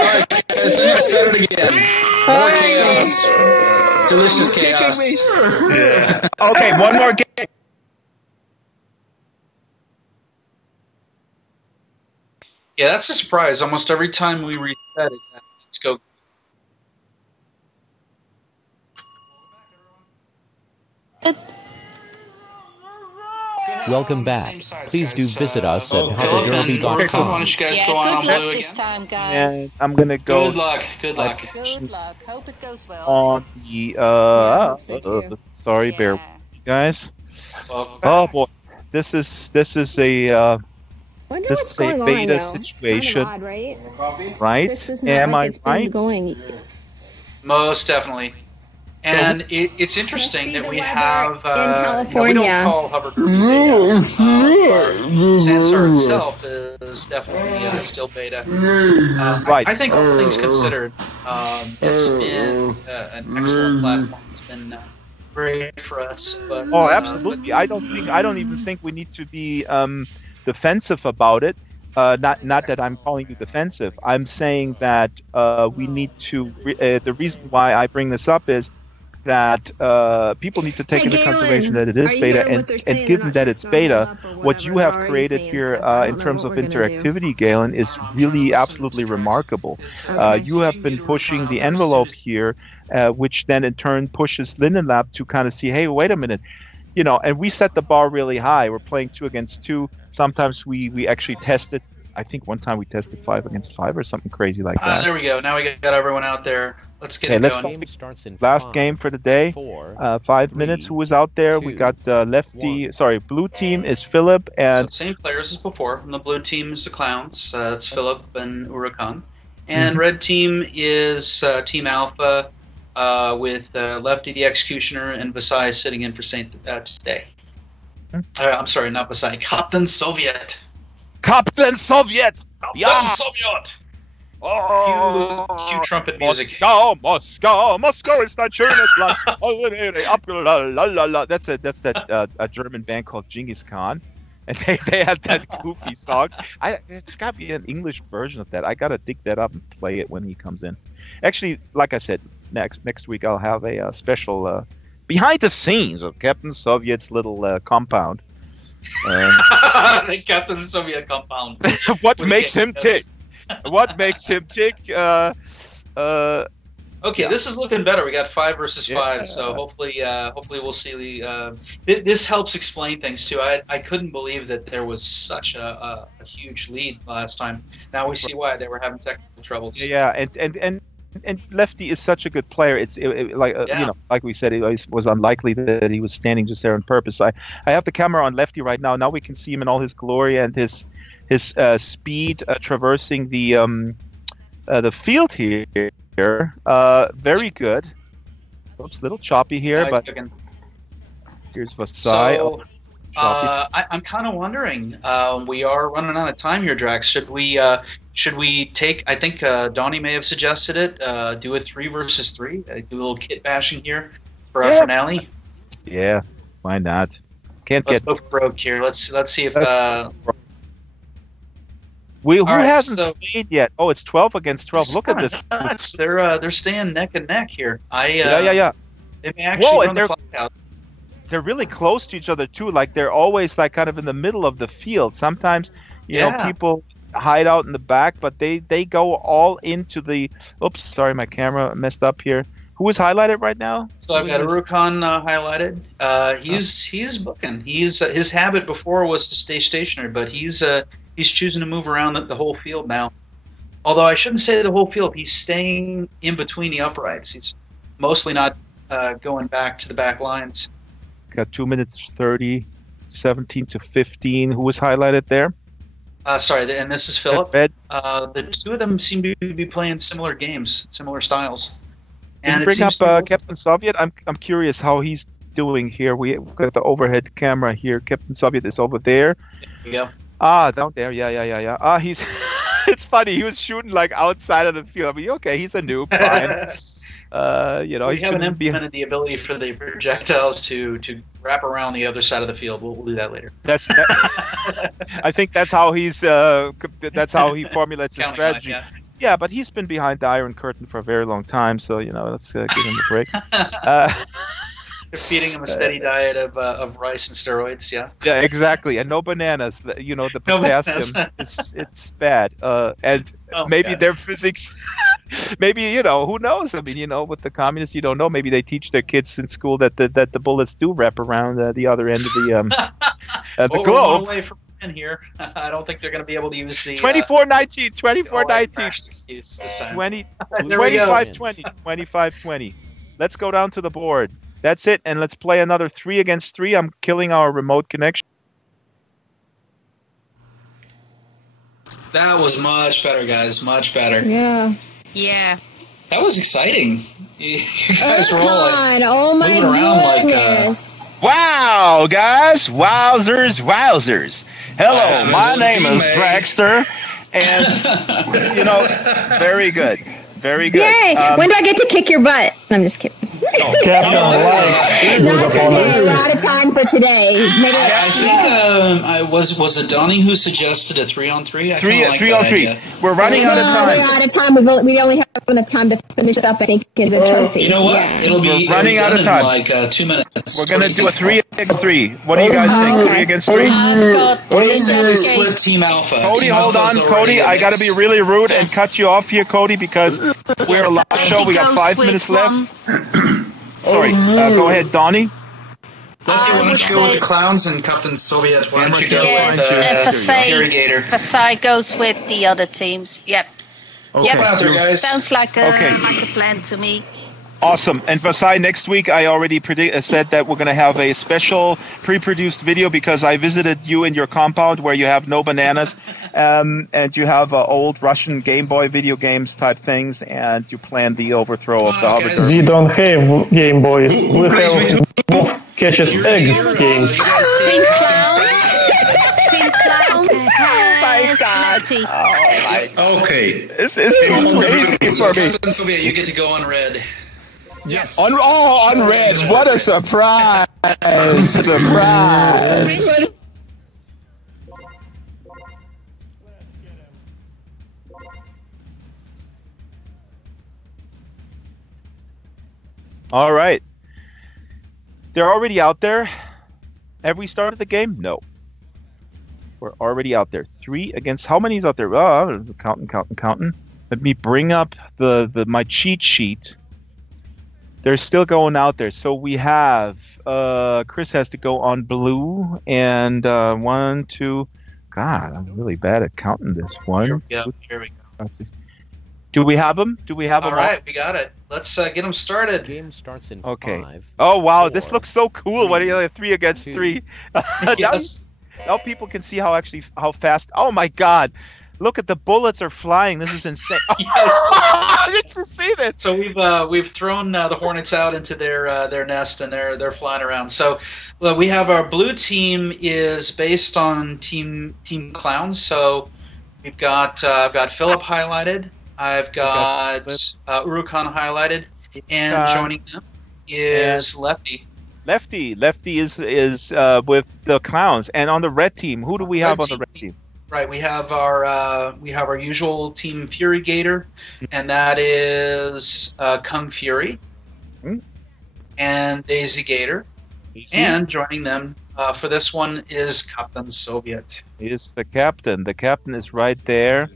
Alright, guys, let's set it again. More chaos. Delicious chaos. Yeah. Okay, one more game. Yeah, that's a surprise. Almost every time we reset it, let's go. Welcome back. Please do visit us at HoverDerby.com. Why don't you guys go on good blue luck again? this time, guys. And I'm gonna go. Good luck. Good luck. Good luck. Hope it goes well. On the sorry, bear with you guys. Oh boy, this is a beta situation, odd, right? Right? This is not Am like I it's been right? Going. Most definitely. And it's interesting that we have in California. we don't call HoverDerby beta. Sansar itself is definitely still beta. Right. I think all things considered, it's been an excellent platform. It's been great for us. But, absolutely. I don't even think we need to be defensive about it. Not that I'm calling you defensive. I'm saying that we need to. The reason why I bring this up is that people need to take into consideration that it is beta, and given that it's beta, what you have created here in terms of interactivity, Galen, is really absolutely remarkable. You have been pushing the envelope here, which then in turn pushes Linden Lab to kind of see, hey, wait a minute, and we set the bar really high. We're playing 2 against 2. Sometimes we actually tested. I think one time we tested 5 against 5 or something crazy like that. There we go. Now we got everyone out there. Let's get it going. Last game for the day. 5 minutes. Who was out there? We got blue team is Philip and same players as before. From the blue team is the Clowns. It's Philip and Urukan. And red team is Team Alpha with Lefty the Executioner and Vasai sitting in for Saint today. I'm sorry, not Vasai. Captain Soviet. Captain Soviet. Captain Soviet. Cue trumpet music. Moscow is not schönes Land. That's a German band called Genghis Khan, and they had that goofy song. It's got to be an English version of that. I gotta dig that up and play it when he comes in. Actually, like I said, next week I'll have a special behind the scenes of Captain Soviet's little compound. The Captain Soviet compound. What makes him tick? What makes him tick? Okay, this is looking better. We got 5 versus 5, so hopefully we'll see the. This helps explain things too. I couldn't believe that there was such a huge lead last time. Now we see why they were having technical troubles. Yeah, and Lefty is such a good player. Like we said, it was unlikely that he was standing just there on purpose. I have the camera on Lefty right now. Now we can see him in all his glory and his speed traversing the field here. Very good. Oops, little choppy here, but here's Vasai. So, I'm kind of wondering. We are running out of time here, Drax. Should we take? I think Donnie may have suggested it. Do a 3 versus 3. Do a little kit bashing here for our finale. Yeah, why not? Let's go broke here. Let's see if. Who hasn't played yet? Oh, it's 12 against 12. Look at this. Nuts. They're staying neck and neck here. Yeah. They may actually run the clock out. They're really close to each other too. Like they're always like kind of in the middle of the field. Sometimes you know people hide out in the back, but they go all into the. Oops, sorry, my camera messed up here. Who is highlighted right now? So I've got Urukan highlighted. He's booking. His habit before was to stay stationary, but he's choosing to move around the whole field now. Although I shouldn't say the whole field. He's staying in between the uprights. He's mostly not going back to the back lines. Got 2 minutes 30, 17 to 15. Who was highlighted there? Sorry, and this is Philip. The two of them seem to be playing similar games, similar styles. Can you bring up Captain Soviet? I'm curious how he's doing here. We've got the overhead camera here. Captain Soviet is over there. There you go. Down there. Yeah. He's. It's funny. He was shooting like outside of the field. I mean, okay, he's a noob. Fine. We haven't implemented the ability for the projectiles to wrap around the other side of the field. We'll do that later. I think that's how he's. That's how he formulates his strategy. Yeah, but he's been behind the Iron Curtain for a very long time, so let's give him a break. They're feeding him a steady diet of rice and steroids. Yeah. Yeah, exactly, and no bananas. The potassium, it's bad. And maybe their physics. Maybe who knows? I mean, with the communists, you don't know. Maybe they teach their kids in school that the bullets do wrap around the other end of the globe. We're one way from in here. I don't think they're going to be able to use the 24-19, 24-19, excuse this time. 25-20, 25-20. Let's go down to the board. That's it, and let's play another 3 against 3. I'm killing our remote connection. That was much better, guys. Much better. Yeah. That was exciting. You guys were all like oh my moving around goodness. Wow, guys. Wowzers, wowzers. Hello, my name is Dragster. And, you know, very good. Very good. Yay! When do I get to kick your butt? I'm just kidding. Captain Light. Not today. We're out of time for today. Maybe I think was it Donnie who suggested a 3-on-3? I kinda like 3-on-3. that idea. We're running out of time. We're out of time. We only have enough time to finish this up. I think in the trophy. You know what? Yeah. We're running out of time. In like 2 minutes. We're gonna do a 3 against 3. What do you guys think? 3 against 3. I've got What do you do? Split Team Alpha. Cody, Team hold on. Alpha's Cody, already I in got to this. be really rude and cut you off here, Cody, because we're a live show. We got 5 minutes left. Sorry. Go ahead, Donnie. Lefty, why don't you go with the Clowns and Captain Soviet? Why don't you go with Irrigator? Versailles goes with the other teams. Yep. Okay. Yep. Come out there, guys. Sounds like a plan to me. Awesome. And Versailles, next week, I already said that we're going to have a special pre-produced video because I visited you in your compound where you have no bananas and you have old Russian Game Boy video games type things, and you plan the overthrow of the HoverDerby. We don't have Game Boys. We have catches eggs games. Pink Clown. Pink Clown. Oh my God. Okay. This is too crazy for me. Captain Soviet, you get to go on red. Yes. On red. What a surprise. Surprise. All right. They're already out there. Have we started the game? No. We're already out there. 3 against... How many is out there? Oh, counting. Let me bring up my cheat sheet. They're still going out there. So we have... Chris has to go on blue. And 1, 2... God, I'm really bad at counting this. 1, Here 2, we go. Do we have them? Do we have them? All right, we got it. Let's get them started. Game starts in 5. Oh wow, 4, this looks so cool. What do you have? 3 against 2. 3? Yes. Now people can see how fast. Oh my God! Look at the bullets are flying. This is insane. Yes. Did you see this? So we've thrown the Hornets out into their nest, and they're flying around. So we have our blue team is based on Team Clowns. So we've got I've got Philip highlighted. I've got Urukan highlighted, and joining them is Lefty. Lefty is with the Clowns, and on the red team, who do we have on the red team? Right, we have our usual team Fury Gator, and that is Kung Fury, and Daisy Gator, and joining them for this one is Captain Soviet. He is the captain. The captain is right there.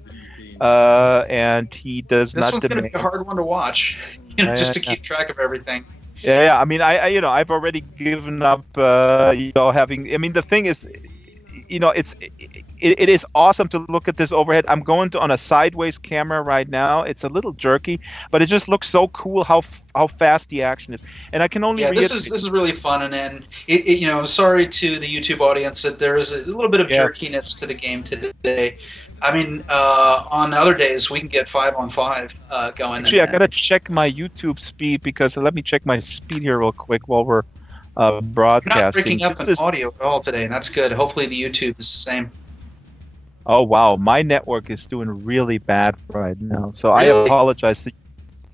And he does this not. This one's going to be a hard one to watch, just to keep track of everything. Yeah. I mean, I've already given up. Having. I mean, the thing is, it is awesome to look at this overhead. I'm going on a sideways camera right now. It's a little jerky, but it just looks so cool how fast the action is. And I can only this is really fun. And then sorry to the YouTube audience that there is a little bit of jerkiness to the game today. I mean, on other days we can get 5-on-5 going. Actually, I gotta check my YouTube speed because let me check my speed here real quick while we're broadcasting. You're not breaking up an audio at all today, and that's good. Hopefully, the YouTube is the same. Oh wow, my network is doing really bad right now, so really? I apologize.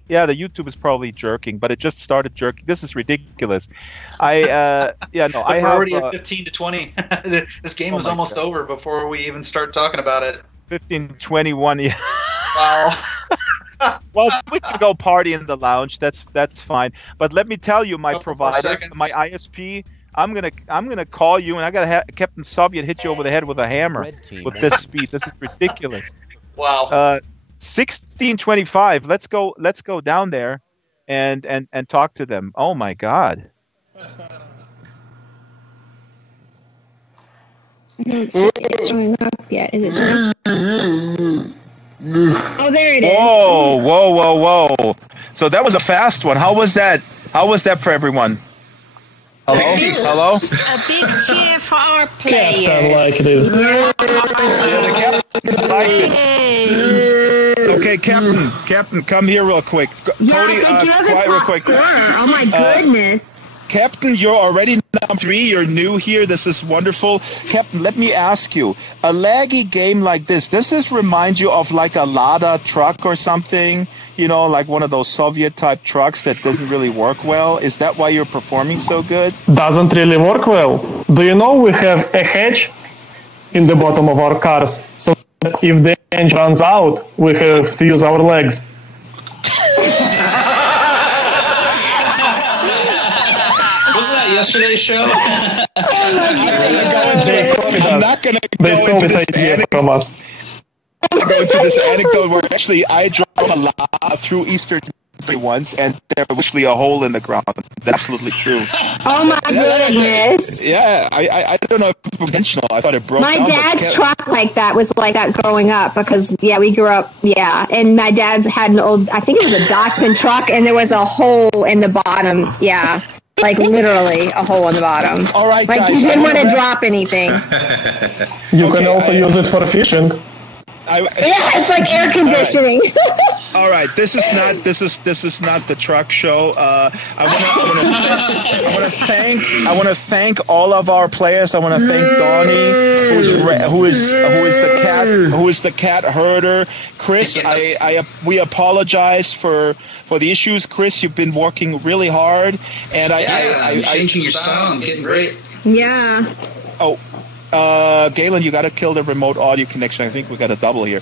Yeah, the YouTube is probably jerking, but it just started jerking. This is ridiculous. We're already at 15-20. This game was almost over before we even start talking about it. 15-21. Yeah. Wow. Well, we can go party in the lounge. That's fine. But let me tell you, my provider, my ISP, I'm gonna call you, and I gotta Captain Soviet hit you over the head with a hammer with this speed. This is ridiculous. Wow. 1625. Let's go down there, and talk to them. Oh my God. I don't see it showing up yet. Is it showing? Oh, there it is. Whoa. So that was a fast one. How was that for everyone? Hello? A big cheer for our players. I like it. Okay, Okay, Captain, come here real quick. Yeah, Cody, I think you're the quiet real top quick. scorer. Oh my goodness. Captain, you're already number 3. You're new here. This is wonderful. Captain, let me ask you, a laggy game like this, does this remind you of like a Lada truck or something? You know, like one of those Soviet-type trucks that doesn't really work well? Is that why you're performing so good? Doesn't really work well. Do you know we have a hatch in the bottom of our cars? So that if the engine runs out, we have to use our legs. Wasn't that yesterday's show? I'm not going to go into this anecdote. Go into this anecdote where actually I drove a lot through Eastern once, and there was actually a hole in the ground. That's absolutely true. Oh my goodness! Yeah, I don't know if it was intentional. I thought it broke. My dad's truck was like that growing up because we grew up and my dad's had an old, I think it was a Datsun truck, and there was a hole in the bottom. Yeah. Like literally a hole in the bottom. All right, like guys, you didn't want to drop anything. You can also use it for fishing. It's like air conditioning. All right, this is not the truck show. I want to thank all of our players. I want to thank Donnie, who is the cat herder. Chris, yes. We apologize for the issues. Chris, you've been working really hard, and I'm changing your style. I'm getting great. Yeah. Oh. Galen, you got to kill the remote audio connection. I think we got a double here.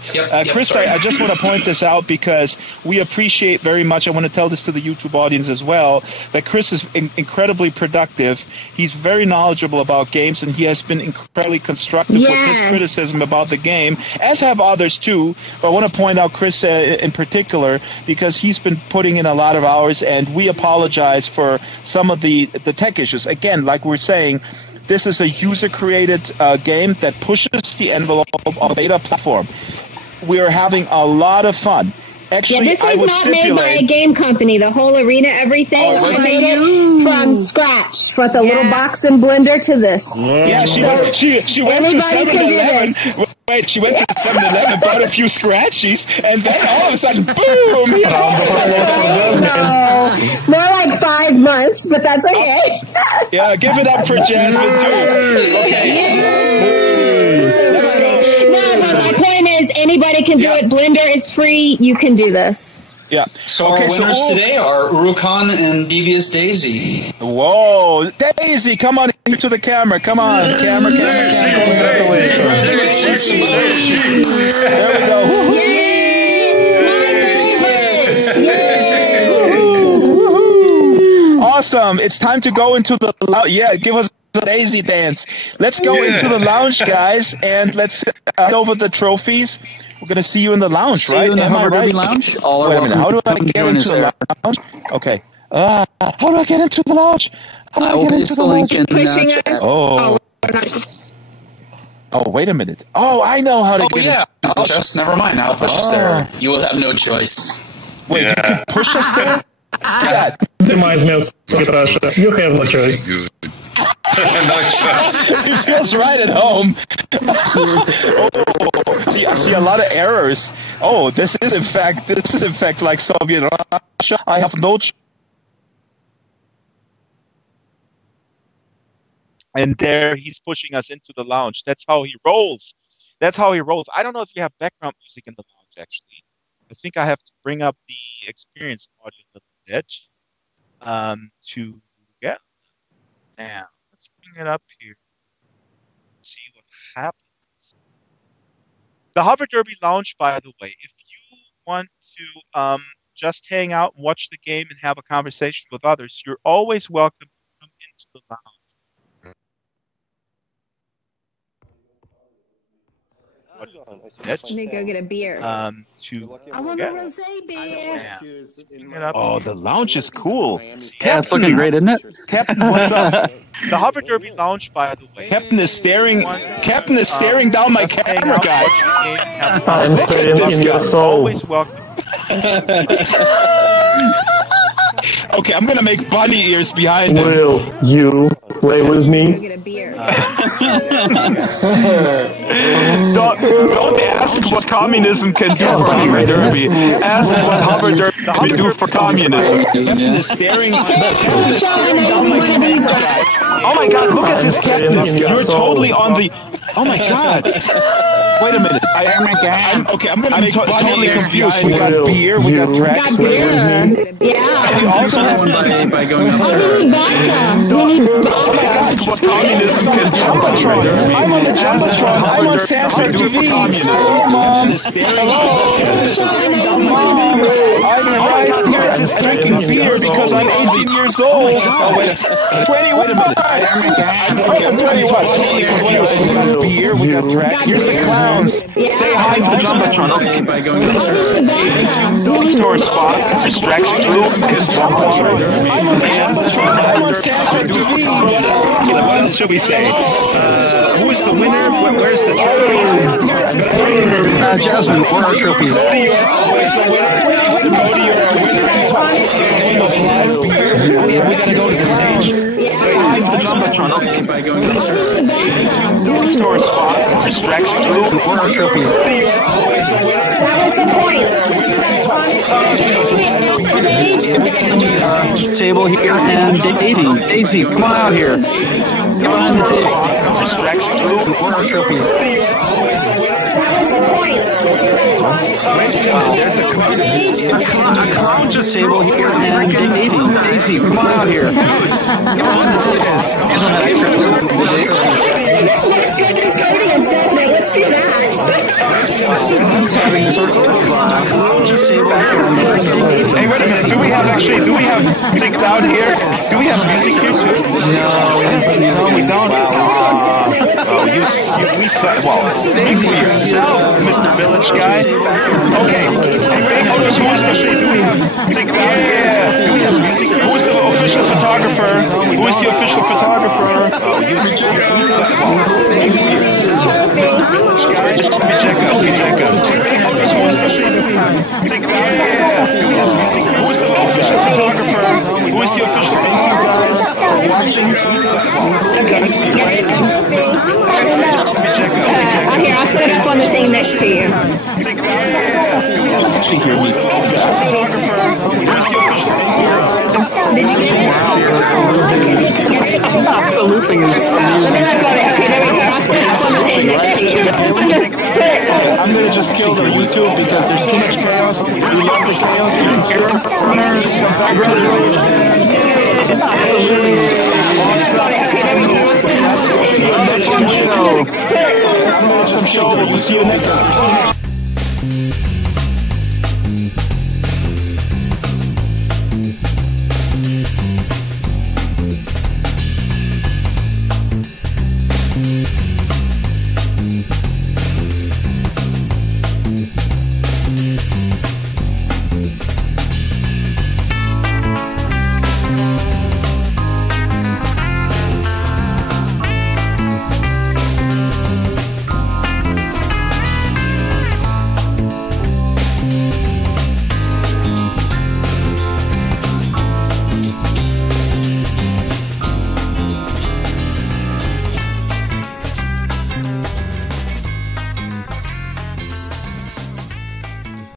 Chris, I just want to point this out because we appreciate very much. I want to tell this to the YouTube audience as well, that Chris is incredibly productive. He's very knowledgeable about games, and he has been incredibly constructive with his criticism about the game, as have others too. But I want to point out Chris in particular because he's been putting in a lot of hours, and we apologize for some of the tech issues. Again, like we're saying, this is a user-created game that pushes the envelope of the beta platform. We are having a lot of fun. Actually, this was not made by a game company. The whole arena, everything, we made it from scratch, with a little box and blender to this. Yeah, she went to 7-Eleven. Wait, she went to 7-Eleven, bought a few scratchies, and then all of a sudden, boom! No, more like 5 months, but that's okay. Yeah, give it up for Jasmine too. Okay. Let's go. No, but my point is, anybody can do it. Blender is free. You can do this. Yeah. So our winners today are Urukan and Devious Daisy. Whoa, Daisy, come on here to the camera. Come on, camera. There we go. Yay! Awesome. It's time to go into the give us the Daisy dance. Let's go into the lounge, guys, and let's over the trophies. We're going to see you in the lounge, see right? You in the Am I right? HoverDerby lounge? Wait a minute. How do I get into the lounge? Okay. How do I get into the lounge? How do I get into the lounge? Pushing us. Oh, wait a minute. Oh, I know how to get in. I'll just, never mind. I'll push us there. You will have no choice. Wait, you can push us there? Yeah. Reminds me of Russia. You have no choice. He feels right at home. I see a lot of errors. Oh, this is in fact like Soviet Russia. I have no choice. And there he's pushing us into the lounge. That's how he rolls. I don't know if you have background music in the lounge, actually. I think I have to bring up the experience audio a little bit to get. Now, let's bring it up here. See what happens. The HoverDerby lounge, by the way, if you want to just hang out and watch the game and have a conversation with others, you're always welcome to come into the lounge. Let me go get a beer. I want a rosé beer. Oh, the lounge is cool. Yeah, it's looking great, isn't it? Captain, what's up? The HoverDerby lounge, by the way. Captain is staring down my camera, guy. I'm staring in your soul. Always welcome. Okay, I'm gonna make bunny ears behind him. Will you play with me? Get a beer. Don't Ask what communism can do for HoverDerby. Ask what HoverDerby can do for communism. Captain is staring down my face. Oh my God! Look at this, Captain. You're totally on the. Oh my God! Wait a minute. I'm totally confused. We got beer. We got tracks. Yeah. And you also have by going up there. We need vodka. What communism can do for HoverDerby. I'm on the Jumbotron. I'm on Sansar TV. Hello, Mom. Hello. Mom. I'm right here at this drinking beer because I'm 18 years old. Oh, wait a second. 21. I'm 21. We got beer. We got tracks. Here's the clowns. Say hi to the Jumbotron. Okay. By going up there. Next to our spot, distracts you. I'm on the Jumbotron. I'm on Sansar TV. What else should we say? Who is the winner? Where's the trophy? Jasmine, where are our trophies? We gotta go to the stage. Say hi to the Jumbotron. Okay. By going up there. Next to our spot, distracts you. Where are our trophies? That was the point. Table here and Daisy, come on out here. Get behind the table. Where are our trophies? There's a clown just table here and Daisy, come on out here. Get behind the Let's do that. He's having a circle of clown just table here. Hey, wait a minute. Do we have music down here? Do we have music here too? No, we don't. We suck. Well, speak for yourself, Mr. Village Guy. Okay. Who wants to say? Do we have music down here? Yes. Do we have music here? Who is the official photographer? Who is the official photographer? Check us. Yes. Who is the official photographer? Who is the official Here, I'll set it up on the thing next to you. Did you get it? Stop the looping is amusing. Okay, there we go. I'll set it up on the thing next to you. I'm gonna just kill the YouTube because there's too much chaos. We love the chaos. You can hear it. I'm gonna just kill. We'll see you next time.